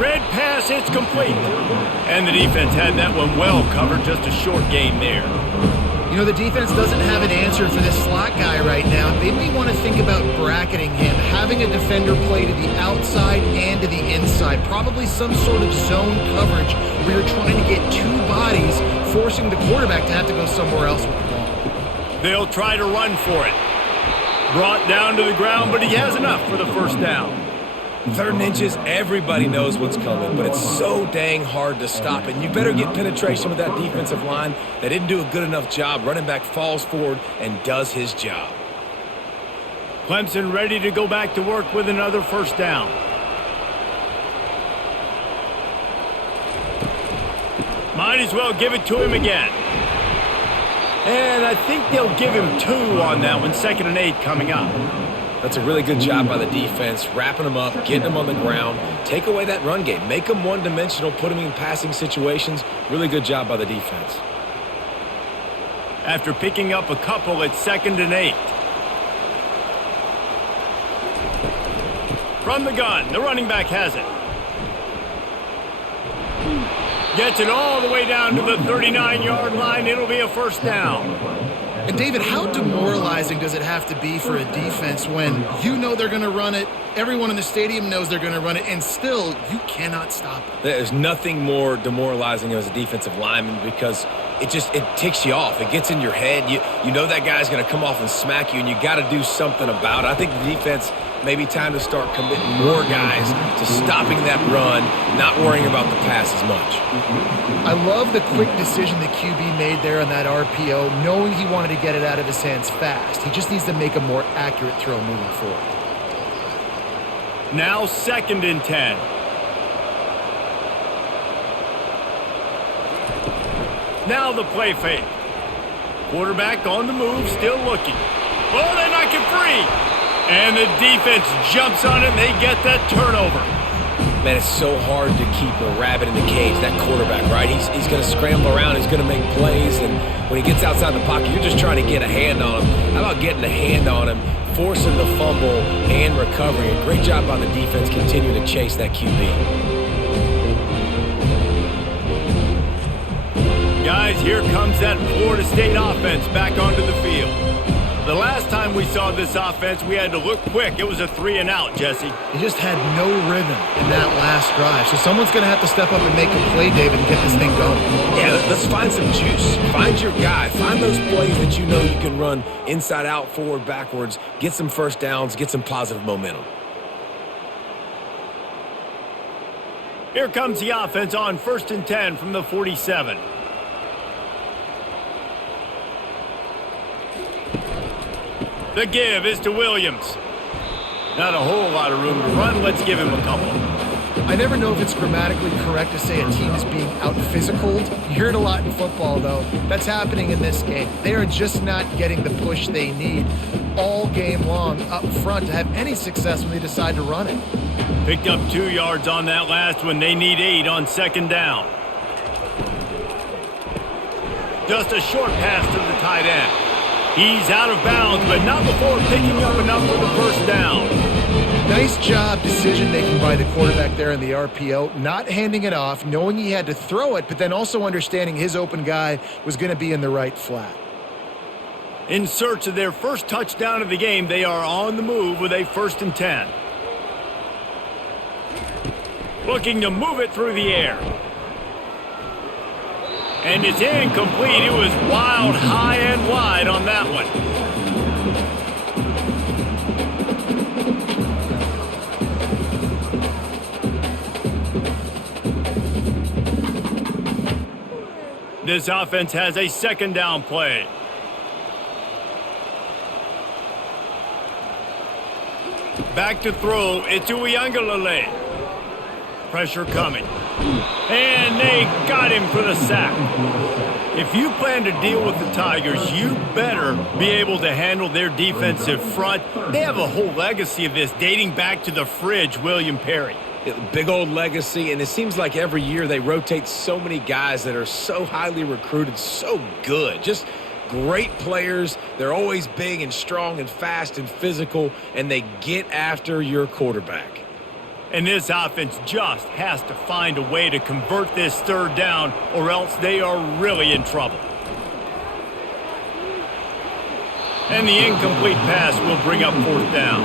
Red pass, it's complete. And the defense had that one well covered. Just a short gain there. You know, the defense doesn't have an answer for this slot guy right now. They may want to think about bracketing him, having a defender play to the outside and to the inside. Probably some sort of zone coverage where you're trying to get 2 bodies, forcing the quarterback to have to go somewhere else with the ball. They'll try to run for it. Brought down to the ground, but he has enough for the 1st down. 3rd and inches, everybody knows what's coming, but it's so dang hard to stop it. And you better get penetration with that defensive line. They didn't do a good enough job. Running back falls forward and does his job. Clemson ready to go back to work with another 1st down. Might as well give it to him again. And I think they'll give him 2 on that one. 2nd and 8 coming up. That's a really good job by the defense, wrapping them up, getting them on the ground. Take away that run game. Make them one-dimensional, put them in passing situations. Really good job by the defense. After picking up a couple, it's 2nd and 8. From the gun, the running back has it. Gets it all the way down to the 39-yard line. It'll be a first down. And David, how demoralizing does it have to be for a defense when you know they're going to run it, everyone in the stadium knows they're going to run it, and still you cannot stop it? There's nothing more demoralizing as a defensive lineman because it ticks you off. It gets in your head. You know that guy's going to come off and smack you, and you got to do something about it. I think the defense maybe time to start committing more guys to stopping that run, not worrying about the pass as much. I love the quick decision the QB made there on that RPO, knowing he wanted to get it out of his hands fast. He just needs to make a more accurate throw moving forward. Now 2nd and 10. Now the play fake. Quarterback on the move, still looking. Oh, they knock it free. And the defense jumps on it, and they get that turnover. Man, it's so hard to keep a rabbit in the cage, that quarterback, right? He's going to scramble around. He's going to make plays, and when he gets outside the pocket, you're just trying to get a hand on him. How about getting a hand on him, forcing the fumble and recovery? A great job by the defense continuing to chase that QB. Guys, here comes that Florida State offense back onto the field. The last time we saw this offense, we had to look quick. It was a 3-and-out, Jesse. He just had no rhythm in that last drive. So someone's going to have to step up and make a play, David, and get this thing going. Yeah, let's find some juice. Find your guy. Find those plays that you know you can run inside out, forward, backwards. Get some first downs. Get some positive momentum. Here comes the offense on 1st and 10 from the 47. The give is to Williams. Not a whole lot of room to run. Let's give him a couple. I never know if it's grammatically correct to say a team is being out-physicaled. You hear it a lot in football, though. That's happening in this game. They are just not getting the push they need all game long up front to have any success when they decide to run it. Picked up 2 yards on that last one. They need 8 on 2nd down. Just a short pass to the tight end. He's out of bounds, but not before picking up enough for the first down. Nice job decision-making by the quarterback there in the RPO, not handing it off, knowing he had to throw it, but then also understanding his open guy was going to be in the right flat. In search of their first touchdown of the game, they are on the move with a 1st and 10. Looking to move it through the air. And it's incomplete. It was wild, high and wide on that one. This offense has a 2nd down play. Back to throw. It's Uiagalelei. Pressure coming. And they got him for the sack. If you plan to deal with the Tigers, you better be able to handle their defensive front. They have a whole legacy of this dating back to the fridge, William Perry. Big old legacy, and it seems like every year they rotate so many guys that are so highly recruited, so good. Just great players. They're always big and strong and fast and physical, and they get after your quarterback. And this offense just has to find a way to convert this 3rd down, or else they are really in trouble. And the incomplete pass will bring up 4th down.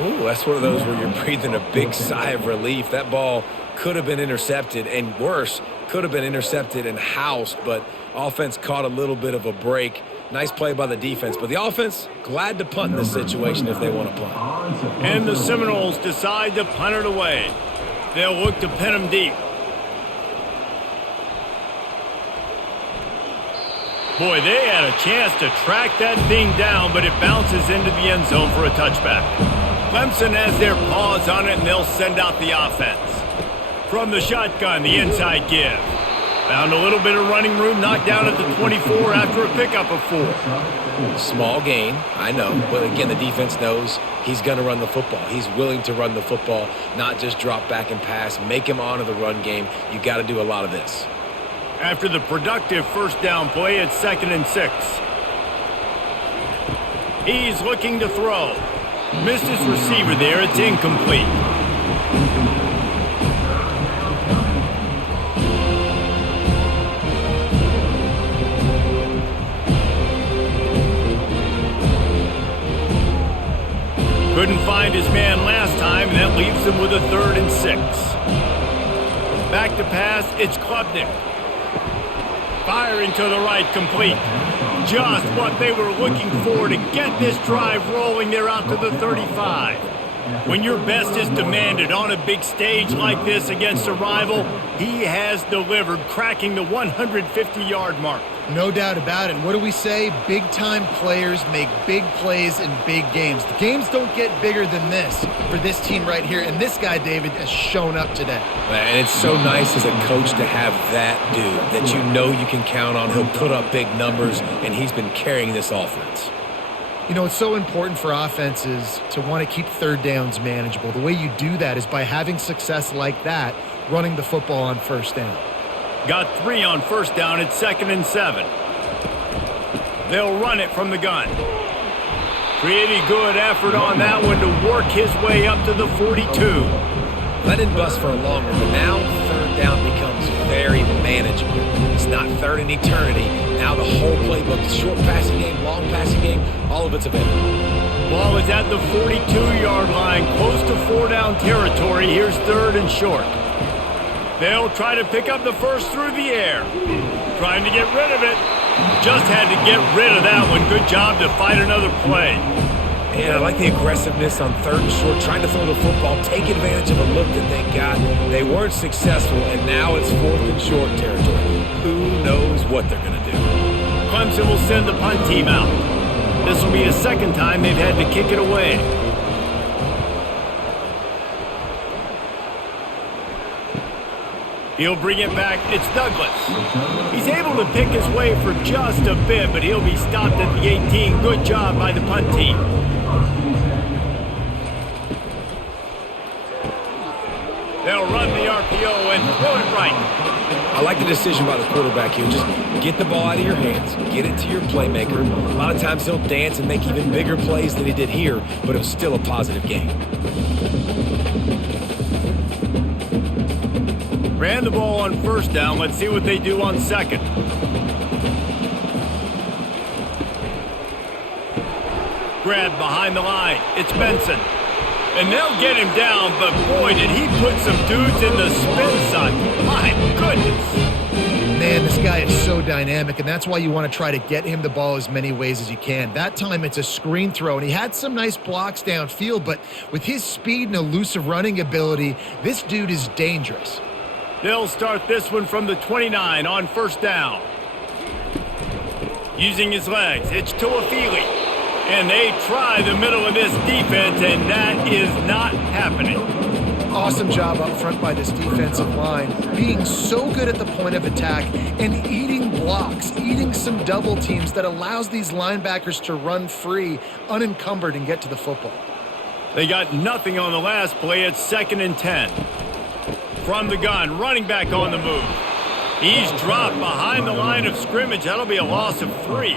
Ooh, that's one of those where you're breathing a big sigh of relief. That ball could have been intercepted, and worse, could have been intercepted and housed, but offense caught a little bit of a break. Nice play by the defense, but the offense, glad to punt in this situation if they want to punt. And the Seminoles decide to punt it away. They'll look to pin them deep. Boy, they had a chance to track that thing down, but it bounces into the end zone for a touchback. Clemson has their paws on it, and they'll send out the offense. From the shotgun, the inside give. Found a little bit of running room, knocked down at the 24 after a pickup of 4. Small gain, I know, but again, the defense knows he's going to run the football. He's willing to run the football, not just drop back and pass, make him honor the run game. You got to do a lot of this. After the productive 1st down play, it's 2nd and 6. He's looking to throw. Missed his receiver there. It's incomplete. Couldn't find his man last time, and that leaves him with a 3rd and 6. Back to pass, it's Klubnik. Firing to the right, complete. Just what they were looking for to get this drive rolling there out to the 35. When your best is demanded on a big stage like this against a rival, he has delivered, cracking the 150-yard mark. No doubt about it. What do we say? Big-time players make big plays in big games. The games don't get bigger than this for this team right here, and this guy, David, has shown up today. And it's so nice as a coach to have that dude that you know you can count on. He'll put up big numbers, and he's been carrying this offense. You know, it's so important for offenses to want to keep 3rd downs manageable. The way you do that is by having success like that, running the football on 1st down. Got 3 on 1st down at 2nd and 7. They'll run it from the gun. Pretty good effort on that one to work his way up to the 42. Let him bust for a long one, but now 3rd down becomes very manageable. It's not 3rd and eternity. Now the whole playbook, short passing game, long passing game, all of it's available. Ball is at the 42-yard line, close to 4-down territory. Here's 3rd and short. They'll try to pick up the first through the air. Trying to get rid of it. Just had to get rid of that one. Good job to fight another play. And I like the aggressiveness on 3rd and short, trying to throw the football, take advantage of a look that they got. They weren't successful, and now it's 4th and short territory. Who knows what they're going to do? Clemson will send the punt team out. This will be a 2nd time they've had to kick it away. He'll bring it back. It's Douglas. He's able to pick his way for just a bit, but he'll be stopped at the 18. Good job by the punt team. They'll run the RPO and throw it right. I like the decision by the quarterback here. Just get the ball out of your hands. Get it to your playmaker. A lot of times he'll dance and make even bigger plays than he did here, but it was still a positive game. Ran the ball on 1st down. Let's see what they do on 2nd. Grab behind the line. It's Benson. And they'll get him down, but boy, did he put some dudes in the spin cycle. My goodness. Man, this guy is so dynamic, and that's why you want to try to get him the ball as many ways as you can. That time it's a screen throw, and he had some nice blocks downfield, but with his speed and elusive running ability, this dude is dangerous. They'll start this one from the 29 on 1st down. Using his legs, it's Tuafili. And they try the middle of this defense, and that is not happening. Awesome job up front by this defensive line, being so good at the point of attack and eating blocks, eating some double teams that allows these linebackers to run free, unencumbered, and get to the football. They got nothing on the last play. It's 2nd and 10. From the gun, running back on the move. He's dropped behind the line of scrimmage. That'll be a loss of 3.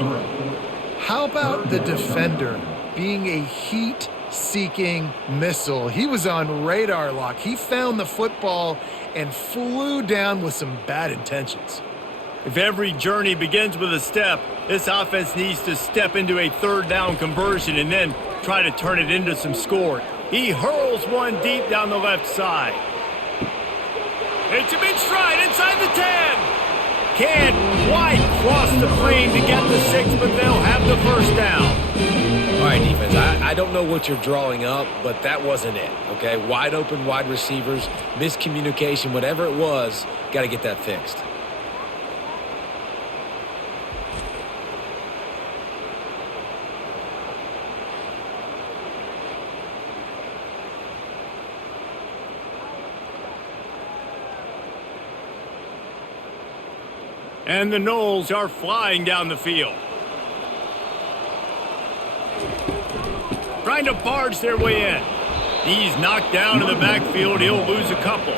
How about the defender being a heat-seeking missile? He was on radar lock. He found the football and flew down with some bad intentions. If every journey begins with a step, this offense needs to step into a 3rd down conversion and then try to turn it into some score. He hurls one deep down the left side. It's a big stride inside the 10. Can't quite cross the plane to get the 6, but they'll have the 1st down. All right, defense, I don't know what you're drawing up, but that wasn't it, okay? Wide open wide receivers, miscommunication, whatever it was, got to get that fixed. And the Noles are flying down the field. Trying to barge their way in. He's knocked down in the backfield. He'll lose a couple.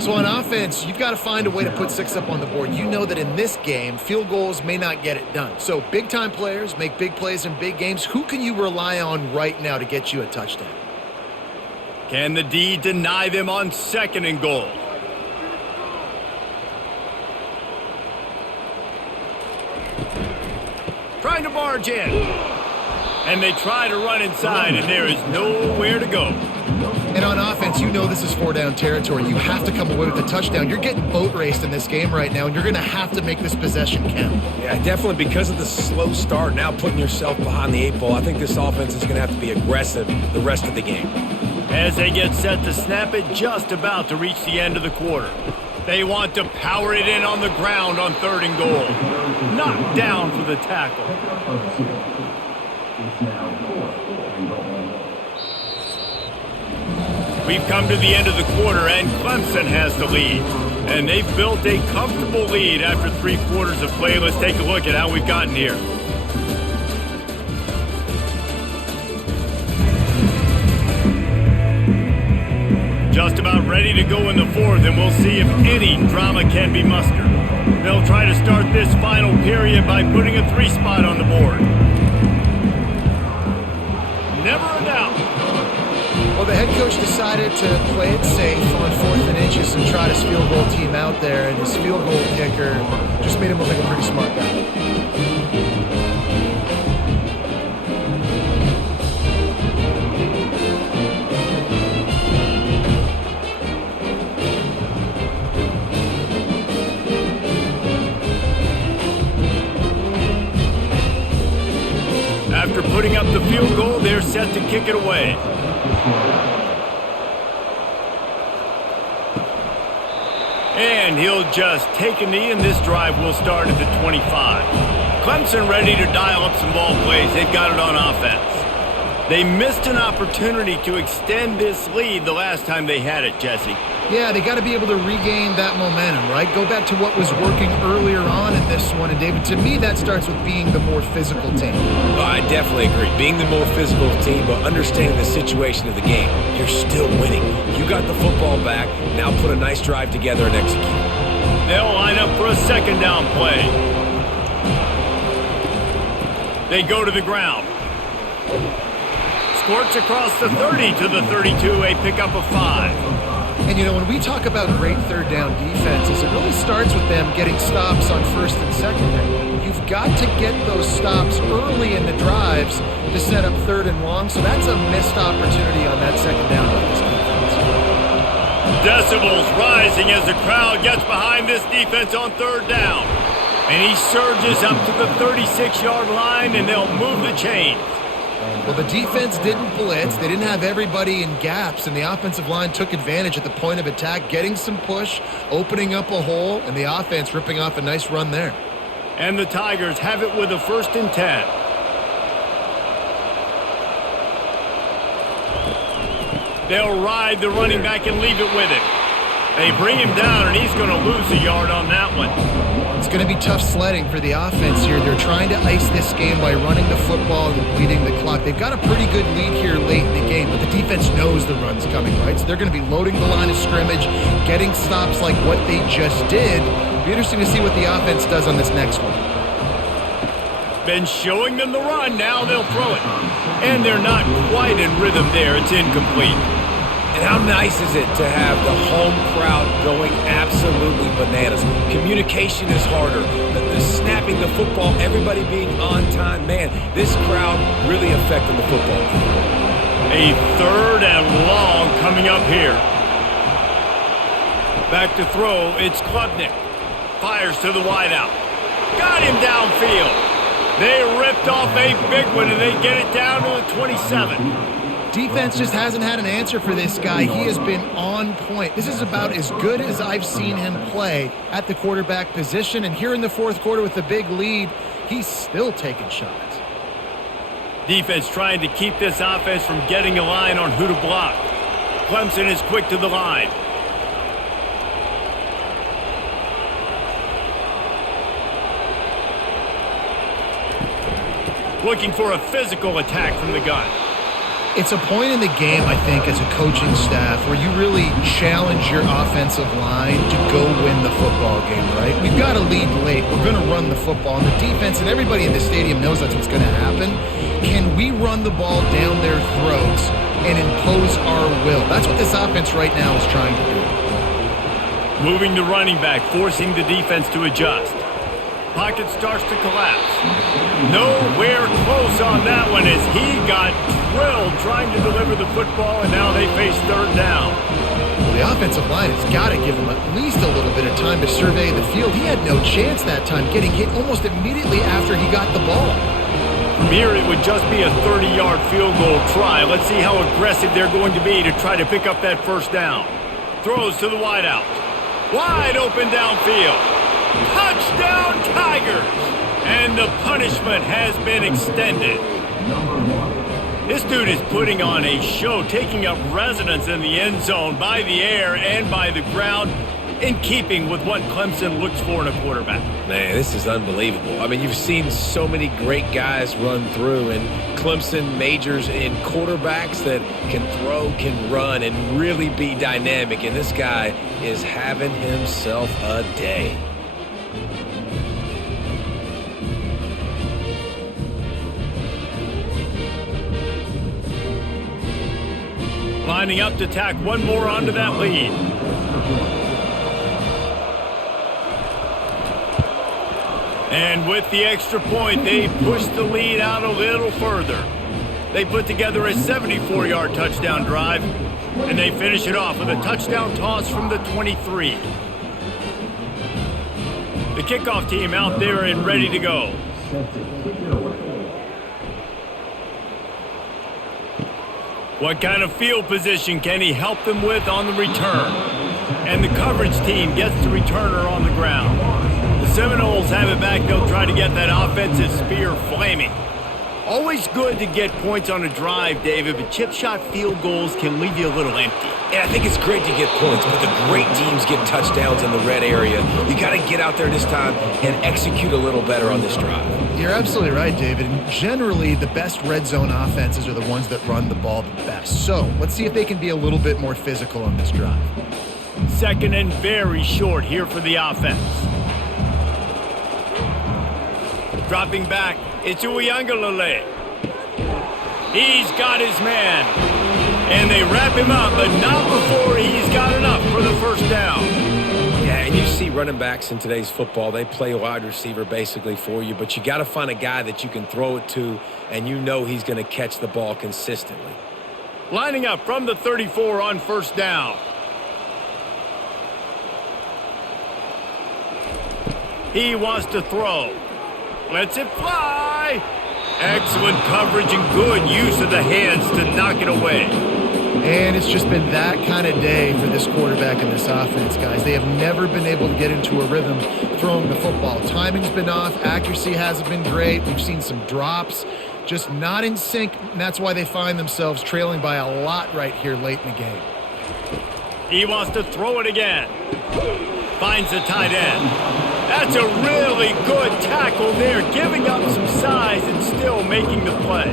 So on offense, you've got to find a way to put 6 up on the board. You know that in this game, field goals may not get it done. So big-time players make big plays in big games. Who can you rely on right now to get you a touchdown? Can the D deny them on 2nd and goal? Trying to barge in. And they try to run inside, and there is nowhere to go. And on offense, you know this is 4-down territory. You have to come away with a touchdown. You're getting boat raced in this game right now, and you're going to have to make this possession count. Yeah, definitely because of the slow start, now putting yourself behind the 8 ball, I think this offense is going to have to be aggressive the rest of the game. As they get set to snap it, just about to reach the end of the quarter. They want to power it in on the ground on 3rd and goal. Knocked down for the tackle. We've come to the end of the quarter, and Clemson has the lead. And they've built a comfortable lead after 3 quarters of play. Let's take a look at how we've gotten here. Just about ready to go in the 4th, and we'll see if any drama can be mustered. They'll try to start this final period by putting a 3 spot on the board. Never a doubt. Well, the head coach decided to play it safe on 4th and inches and try his field goal team out there, and his field goal kicker just made him look like a pretty smart guy. After putting up the field goal, they're set to kick it away. And he'll just take a knee, and this drive will start at the 25. Clemson ready to dial up some ball plays. They've got it on offense. They missed an opportunity to extend this lead the last time they had it, Jesse. Yeah, they got to be able to regain that momentum, right? Go back to what was working earlier on in this one. And, David, to me, that starts with being the more physical team. Oh, I definitely agree. Being the more physical team, but understanding the situation of the game. You're still winning. You got the football back. Now put a nice drive together and execute. They'll line up for a 2nd down play. They go to the ground. Squirts across the 30 to the 32, a pickup of 5. And, you know, when we talk about great 3rd down defenses, it really starts with them getting stops on 1st and 2nd. You've got to get those stops early in the drives to set up 3rd and long, so that's a missed opportunity on that 2nd down by this defense. Decibels rising as the crowd gets behind this defense on 3rd down. And he surges up to the 36-yard line, and they'll move the chains. Well, the defense didn't blitz. They didn't have everybody in gaps, and the offensive line took advantage at the point of attack, getting some push, opening up a hole, and the offense ripping off a nice run there. And the Tigers have it with a 1st and 10. They'll ride the running back and leave it with him. They bring him down, and he's going to lose a yard on that one. It's going to be tough sledding for the offense here. They're trying to ice this game by running the football and bleeding the clock. They've got a pretty good lead here late in the game, but the defense knows the run's coming, right? So they're going to be loading the line of scrimmage, getting stops like what they just did. It'll be interesting to see what the offense does on this next one. Been showing them the run, now they'll throw it. And they're not quite in rhythm there. It's incomplete. And how nice is it to have the home crowd going absolutely bananas? Communication is harder. The snapping the football, everybody being on time. Man, this crowd really affecting the football game. A 3rd and long coming up here. Back to throw, it's Klubnik. Fires to the wideout. Got him downfield. They ripped off a big one, and they get it down to the 27. Defense just hasn't had an answer for this guy. He has been on point. This is about as good as I've seen him play at the quarterback position. And here in the 4th quarter with the big lead, he's still taking shots. Defense trying to keep this offense from getting a line on who to block. Clemson is quick to the line. Looking for a physical attack from the gun. It's a point in the game, I think, as a coaching staff where you really challenge your offensive line to go win the football game, right? We've got a lead late. We're going to run the football. And the defense and everybody in the stadium knows that's what's going to happen. Can we run the ball down their throats and impose our will? That's what this offense right now is trying to do. Moving the running back, forcing the defense to adjust. Pocket starts to collapse. Nowhere close on that one as he got drilled trying to deliver the football, and now they face third down. Well, the offensive line has got to give him at least a little bit of time to survey the field. He had no chance that time, getting hit almost immediately after he got the ball. From here, it would just be a 30-yard field goal try. Let's see how aggressive they're going to be to try to pick up that first down. Throws to the wideout. Wide open downfield. Touchdown, Tigers! And the punishment has been extended. This dude is putting on a show, taking up residence in the end zone by the air and by the ground, in keeping with what Clemson looks for in a quarterback. Man, this is unbelievable. I mean, you've seen so many great guys run through, and Clemson majors in quarterbacks that can throw, can run, and really be dynamic, and this guy is having himself a day. Lining up to tack one more onto that lead. And with the extra point, they push the lead out a little further. They put together a 74-yard touchdown drive, and they finish it off with a touchdown toss from the 23. The kickoff team out there and ready to go. What kind of field position can he help them with on the return? And the coverage team gets the returner on the ground. The Seminoles have it back. They'll try to get that offensive spear flaming. Always good to get points on a drive, David, but chip shot field goals can leave you a little empty. And I think it's great to get points, but the great teams get touchdowns in the red area. You got to get out there this time and execute a little better on this drive. You're absolutely right, David. And generally, the best red zone offenses are the ones that run the ball the best. So let's see if they can be a little bit more physical on this drive. Second and very short here for the offense. Dropping back, it's Uiagalelei. He's got his man. And they wrap him up, but not before he's got enough for the first down. Yeah, and you see running backs in today's football, they play wide receiver basically for you, but you got to find a guy that you can throw it to, and you know he's going to catch the ball consistently. Lining up from the 34 on first down. He wants to throw. Lets it fly. Excellent coverage and good use of the hands to knock it away. And it's just been that kind of day for this quarterback and this offense, guys. They have never been able to get into a rhythm throwing the football. Timing's been off. Accuracy hasn't been great. We've seen some drops. Just not in sync, and that's why they find themselves trailing by a lot right here late in the game. He wants to throw it again. Finds the tight end. That's a really good tackle there, giving up some size and still making the play.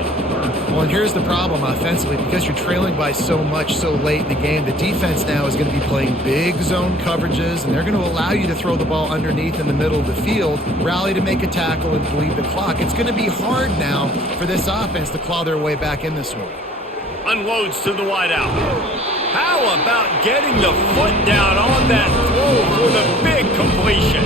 Well, and here's the problem offensively. Because you're trailing by so much so late in the game, the defense now is going to be playing big zone coverages, and they're going to allow you to throw the ball underneath in the middle of the field, rally to make a tackle, and bleed the clock. It's going to be hard now for this offense to claw their way back in this one. Unloads to the wideout. How about getting the foot down on that throw for the big completion?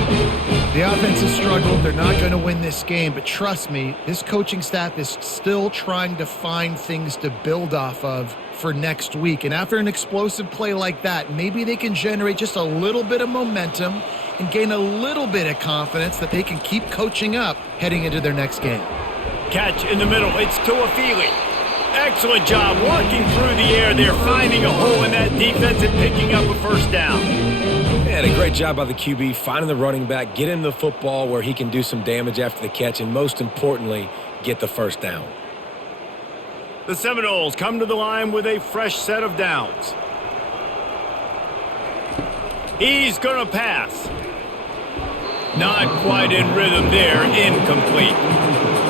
The offense has struggled. They're not going to win this game, but trust me, this coaching staff is still trying to find things to build off of for next week. And after an explosive play like that, maybe they can generate just a little bit of momentum and gain a little bit of confidence that they can keep coaching up heading into their next game. Catch in the middle. It's Tuafili. Excellent job working through the air there, finding a hole in that defense and picking up a first down. And a great job by the QB, finding the running back, get him the football where he can do some damage after the catch, and most importantly, get the first down. The Seminoles come to the line with a fresh set of downs. He's going to pass. Not quite in rhythm there, incomplete.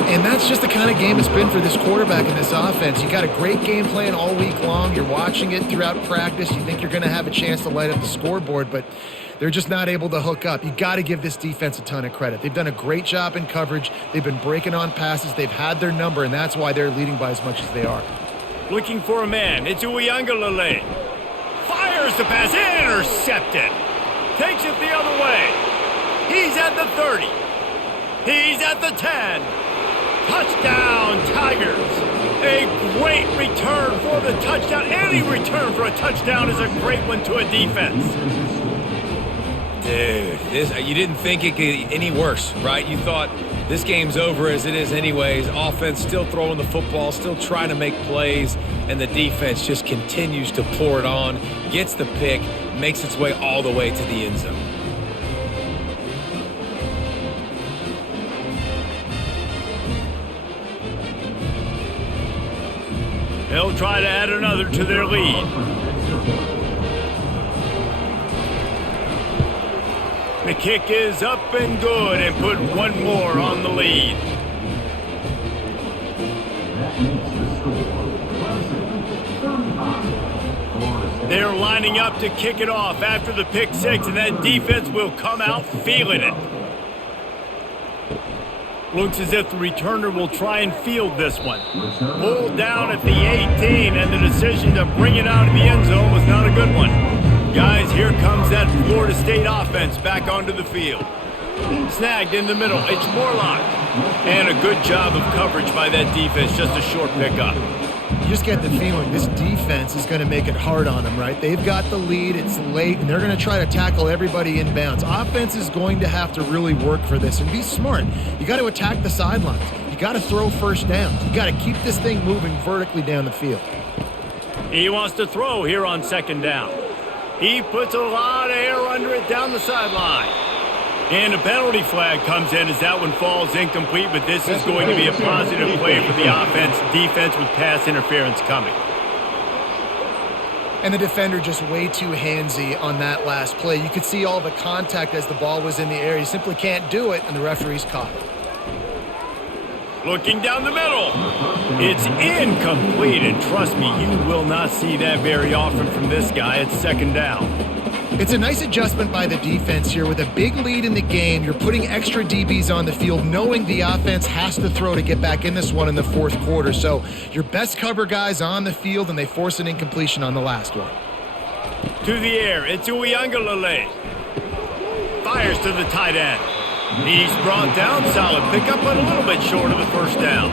And that's just the kind of game it's been for this quarterback and this offense. You got a great game plan all week long. You're watching it throughout practice. You think you're going to have a chance to light up the scoreboard, but they're just not able to hook up. You got to give this defense a ton of credit. They've done a great job in coverage. They've been breaking on passes. They've had their number, and that's why they're leading by as much as they are. Looking for a man. It's Uiagalelei. Fires the pass. Intercepted. Takes it the other way. He's at the 30. He's at the 10. Touchdown, Tigers. A great return for the touchdown. Any return for a touchdown is a great one to a defense. Dude, you didn't think it could get any worse, right? You thought this game's over as it is anyways. Offense still throwing the football, still trying to make plays, and the defense just continues to pour it on, gets the pick, makes its way all the way to the end zone. They'll try to add another to their lead. The kick is up and good and put one more on the lead. They're lining up to kick it off after the pick six, and that defense will come out feeling it. Looks as if the returner will try and field this one. Pulled down at the 18, and the decision to bring it out of the end zone was not a good one. Guys, here comes that Florida State offense back onto the field. Snagged in the middle. It's Morlock. And a good job of coverage by that defense. Just a short pickup. You just get the feeling this defense is going to make it hard on them, right? They've got the lead, it's late, and they're going to try to tackle everybody inbounds. Offense is going to have to really work for this and be smart. You got to attack the sidelines. You got to throw first downs. You got to keep this thing moving vertically down the field. He wants to throw here on second down. He puts a lot of air under it down the sideline. And a penalty flag comes in as that one falls incomplete, but this is going to be a positive play for the offense. Defense with pass interference coming. And the defender just way too handsy on that last play. You could see all the contact as the ball was in the air. He simply can't do it, and the referee's caught it. Looking down the middle. It's incomplete, and trust me, you will not see that very often from this guy. It's second down. It's a nice adjustment by the defense here. With a big lead in the game, you're putting extra DBs on the field, knowing the offense has to throw to get back in this one in the fourth quarter. So your best cover guys on the field, and they force an incompletion on the last one. To the air, it's Uiagalelei. Fires to the tight end. He's brought down, solid pickup, but a little bit short of the first down.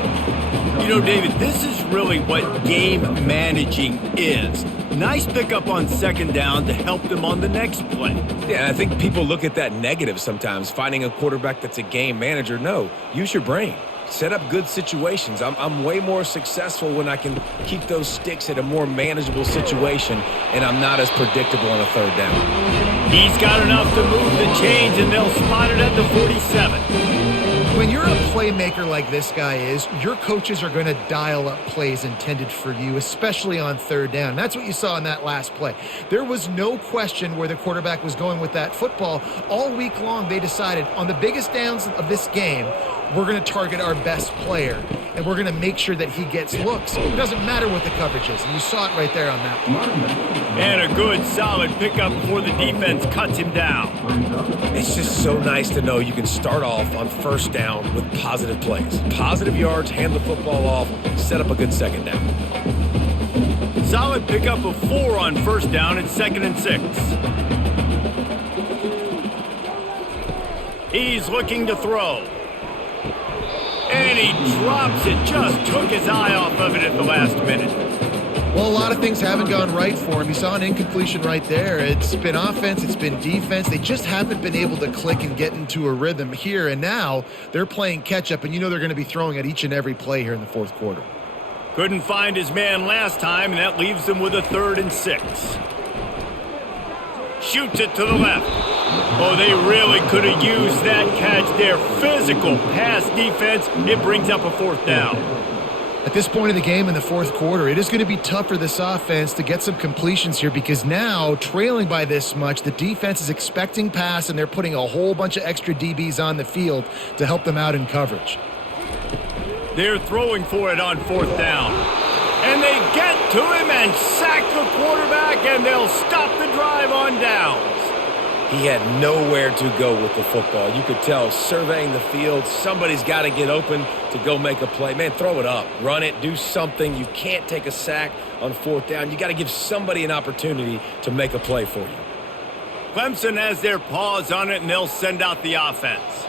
You know, David, this is really what game managing is. Nice pickup on second down to help them on the next play. Yeah, I think people look at that negative sometimes, finding a quarterback that's a game manager. No, use your brain. Set up good situations. I'm way more successful when I can keep those sticks at a more manageable situation, and I'm not as predictable on a third down. He's got enough to move the chains, and they'll spot it at the 47. When you're a playmaker like this guy is, your coaches are going to dial up plays intended for you, especially on third down. That's what you saw in that last play. There was no question where the quarterback was going with that football. All week long, they decided on the biggest downs of this game, we're going to target our best player, and we're going to make sure that he gets looks. It doesn't matter what the coverage is, and you saw it right there on that play. And a good, solid pickup before the defense cuts him down. It's just so nice to know you can start off on first down with positive plays. Positive yards, hand the football off, set up a good second down. Solid pickup of 4 on first down at 2nd and 6. He's looking to throw. And he drops it, just took his eye off of it at the last minute. Well, a lot of things haven't gone right for him. He saw an incompletion right there. It's been offense, it's been defense. They just haven't been able to click and get into a rhythm here. And now they're playing catch-up, and you know they're going to be throwing at each and every play here in the fourth quarter. Couldn't find his man last time, and that leaves them with a 3rd and 6. Shoots it to the left. Oh, they really could have used that catch there. Physical pass defense. It brings up a 4th down. At this point of the game in the fourth quarter, it is going to be tough for this offense to get some completions here, because now, trailing by this much, the defense is expecting pass, and they're putting a whole bunch of extra DBs on the field to help them out in coverage. They're throwing for it on 4th down. And they get to him and sack the quarterback, and they'll stop the drive on downs. He had nowhere to go with the football. You could tell, surveying the field, somebody's got to get open to go make a play. Man, throw it up, run it, do something. You can't take a sack on 4th down. You got to give somebody an opportunity to make a play for you. Clemson has their paws on it, and they'll send out the offense.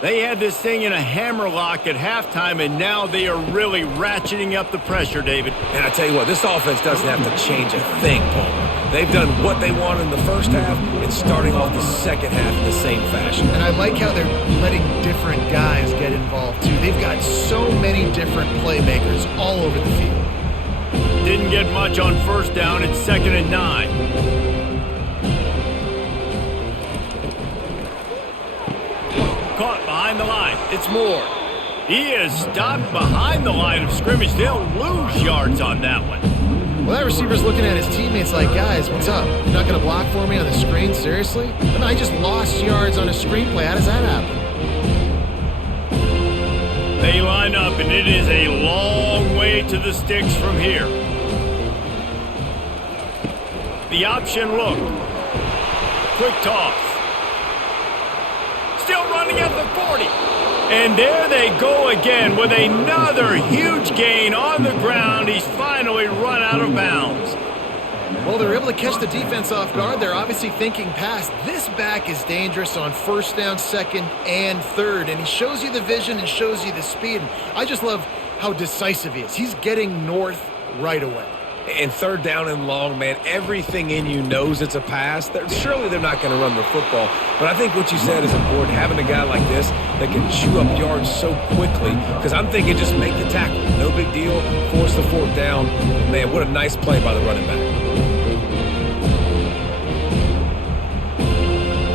They had this thing in a hammerlock at halftime, and now they are really ratcheting up the pressure, David. And I tell you what, this offense doesn't have to change a thing, Paul. They've done what they wanted in the first half and starting off the second half in the same fashion. And I like how they're letting different guys get involved, too. They've got so many different playmakers all over the field. Didn't get much on first down. It's 2nd and 9. Caught behind the line. It's Moore. He is stopped behind the line of scrimmage. They'll lose yards on that one. Well, that receiver's looking at his teammates like, guys, what's up? You're not going to block for me on the screen? Seriously? I mean, I just lost yards on a screenplay. How does that happen? They line up, and it is a long way to the sticks from here. The option look. Quick toss. Still running at the 40. And there they go again with another huge gain on the ground. He's finally run out of bounds. Well, they're able to catch the defense off guard. They're obviously thinking pass. This back is dangerous on first down, 2nd, and 3rd. And he shows you the vision and shows you the speed. I just love how decisive he is. He's getting north right away. And 3rd down and long, man, everything in you knows it's a pass. Surely they're not going to run the football. But I think what you said is important, having a guy like this that can chew up yards so quickly. Because I'm thinking just make the tackle. No big deal. Force the 4th down. Man, what a nice play by the running back.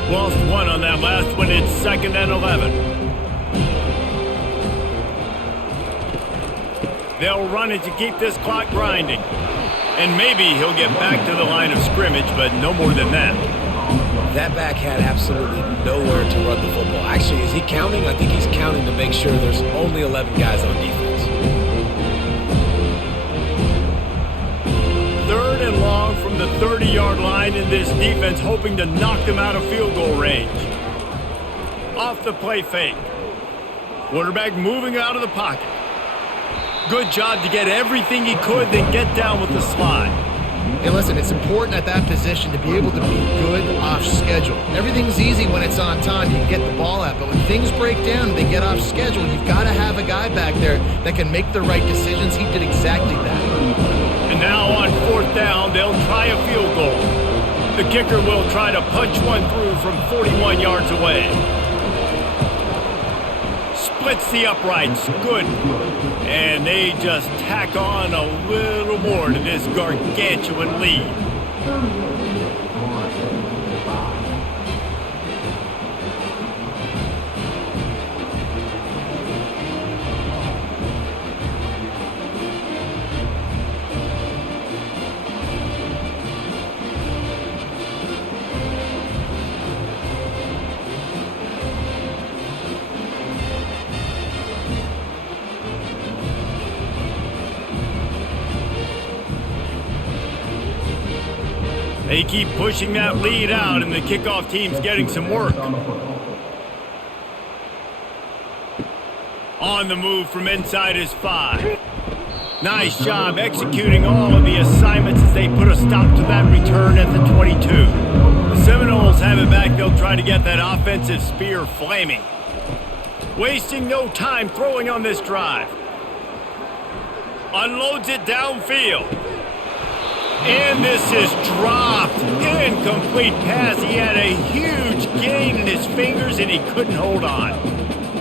Lost one on that last one. It's 2nd and 11. They'll run it to keep this clock grinding. And maybe he'll get back to the line of scrimmage, but no more than that. That back had absolutely nowhere to run the football. Actually, is he counting? I think he's counting to make sure there's only 11 guys on defense. 3rd and long from the 30-yard line, in this defense hoping to knock them out of field goal range. Off the play fake. Quarterback moving out of the pocket. Good job to get everything he could, then get down with the slide. And listen, it's important at that position to be able to be good off schedule. Everything's easy when it's on time. You can get the ball out. But when things break down and they get off schedule, you've got to have a guy back there that can make the right decisions. He did exactly that. And now on 4th down, they'll try a field goal. The kicker will try to punch one through from 41 yards away. Splits the uprights. Good. And they just tack on a little more to this gargantuan lead. They keep pushing that lead out, and the kickoff team's getting some work. On the move from inside his 5. Nice job executing all of the assignments as they put a stop to that return at the 22. The Seminoles have it back. They'll try to get that offensive spear flaming. Wasting no time throwing on this drive. Unloads it downfield. And this is dropped. Incomplete pass. He had a huge gain in his fingers, and he couldn't hold on.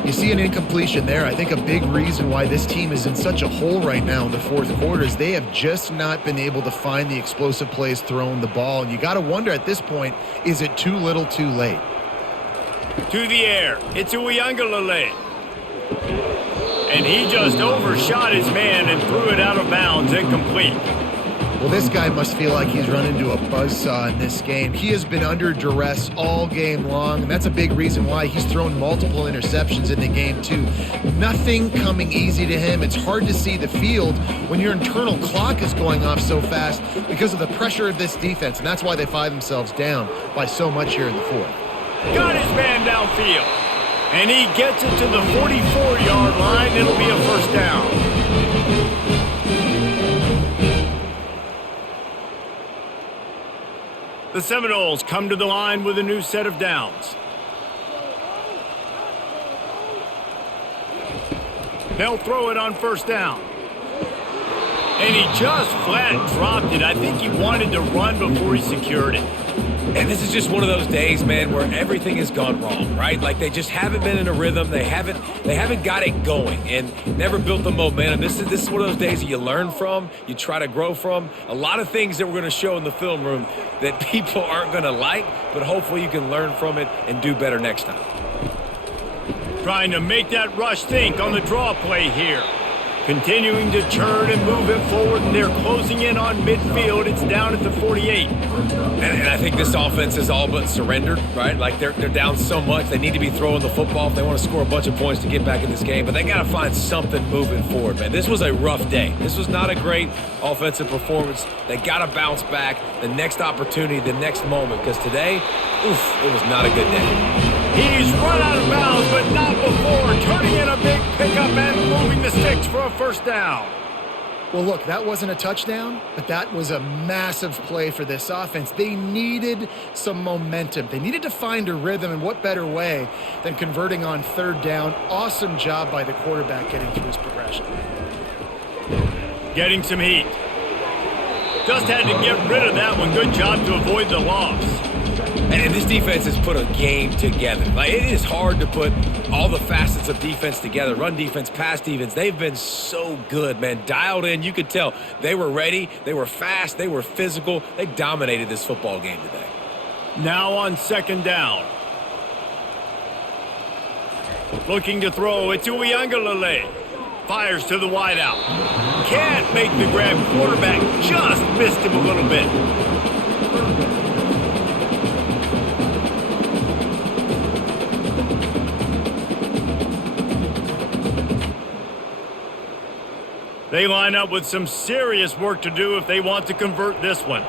You see an incompletion there. I think a big reason why this team is in such a hole right now in the 4th quarter is they have just not been able to find the explosive plays throwing the ball. And you got to wonder at this point, is it too little too late? To the air. It's Uiagalelei. And he just overshot his man and threw it out of bounds, incomplete. Well, this guy must feel like he's run into a buzzsaw in this game. He has been under duress all game long, and that's a big reason why he's thrown multiple interceptions in the game, too. Nothing coming easy to him. It's hard to see the field when your internal clock is going off so fast because of the pressure of this defense, and that's why they find themselves down by so much here in the 4th. Got his man downfield, and he gets it to the 44-yard line. It'll be a first down. The Seminoles come to the line with a new set of downs. They'll throw it on first down. And he just flat dropped it. I think he wanted to run before he secured it. And this is just one of those days, man, where everything has gone wrong, right? Like they just haven't been in a rhythm. They haven't got it going and never built the momentum. This is one of those days that you learn from, you try to grow from. A lot of things that we're going to show in the film room that people aren't going to like, but hopefully you can learn from it and do better next time. Trying to make that rush think on the draw play here. Continuing to churn and move it forward, and they're closing in on midfield. It's down at the 48. And I think this offense is all but surrendered, right? Like they're down so much. They need to be throwing the football if they want to score a bunch of points to get back in this game. But they got to find something moving forward, man. This was a rough day. This was not a great offensive performance. They got to bounce back the next opportunity, the next moment, because today, it was not a good day. He's run out of bounds, but not before turning in a big pickup and moving the sticks for a first down. Well, look, that wasn't a touchdown, but that was a massive play for this offense. They needed some momentum. They needed to find a rhythm, and what better way than converting on third down. Awesome job by the quarterback getting through his progression. Getting some heat. Just had to get rid of that one. Good job to avoid the loss. And this defense has put a game together. Like, it is hard to put all the facets of defense together. Run defense, pass defense. They've been so good, man. Dialed in. You could tell they were ready. They were fast. They were physical. They dominated this football game today. Now on second down. Looking to throw. It's Uiagalelei. Fires to the wideout. Can't make the grab. Quarterback just missed him a little bit. They line up with some serious work to do if they want to convert this one.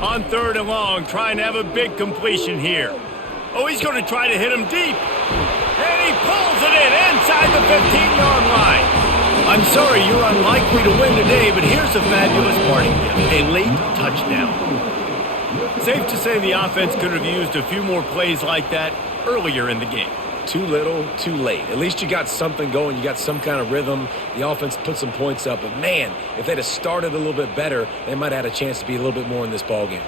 On third and long, trying to have a big completion here. Oh, he's going to try to hit him deep. And he pulls it in inside the 15-yard line. I'm sorry, you're unlikely to win today, but here's a fabulous parting gift, a late touchdown. Safe to say the offense could have used a few more plays like that earlier in the game. Too little, too late. At least you got something going. You got some kind of rhythm. The offense put some points up. But, man, if they'd have started a little bit better, they might have had a chance to be a little bit more in this ballgame.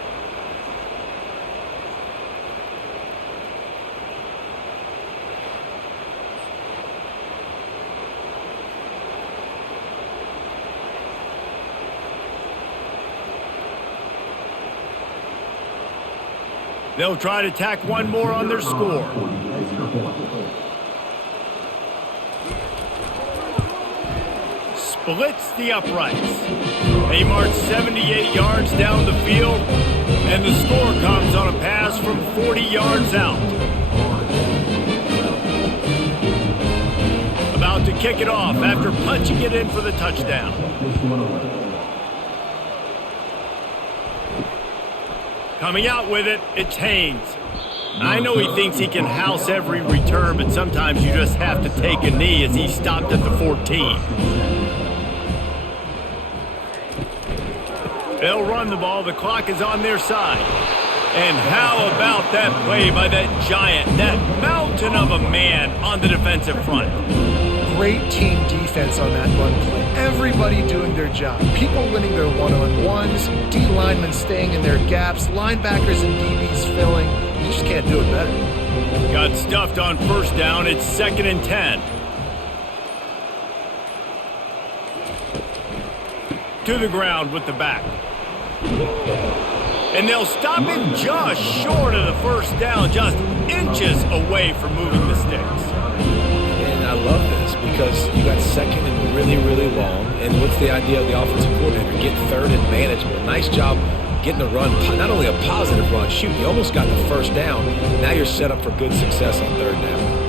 They'll try to tack one more on their score. Splits the uprights. They march 78 yards down the field, and the score comes on a pass from 40 yards out. About to kick it off after punching it in for the touchdown. Coming out with it, it's Haynes. I know he thinks he can house every return, but sometimes you just have to take a knee as he stopped at the 14. They'll run the ball. The clock is on their side. And how about that play by that giant, that mountain of a man on the defensive front? Great team defense on that run play. Everybody doing their job. People winning their one-on-ones, D linemen staying in their gaps, linebackers and DBs filling. You just can't do it better. Got stuffed on first down. It's 2nd and 10. To the ground with the back. And they'll stop him just short of the first down, just inches away from moving the sticks. And I love this because you got second and really, really long. And what's the idea of the offensive coordinator? Get third and manageable. Nice job getting the run, not only a positive run, shoot, you almost got the first down. Now you're set up for good success on third down.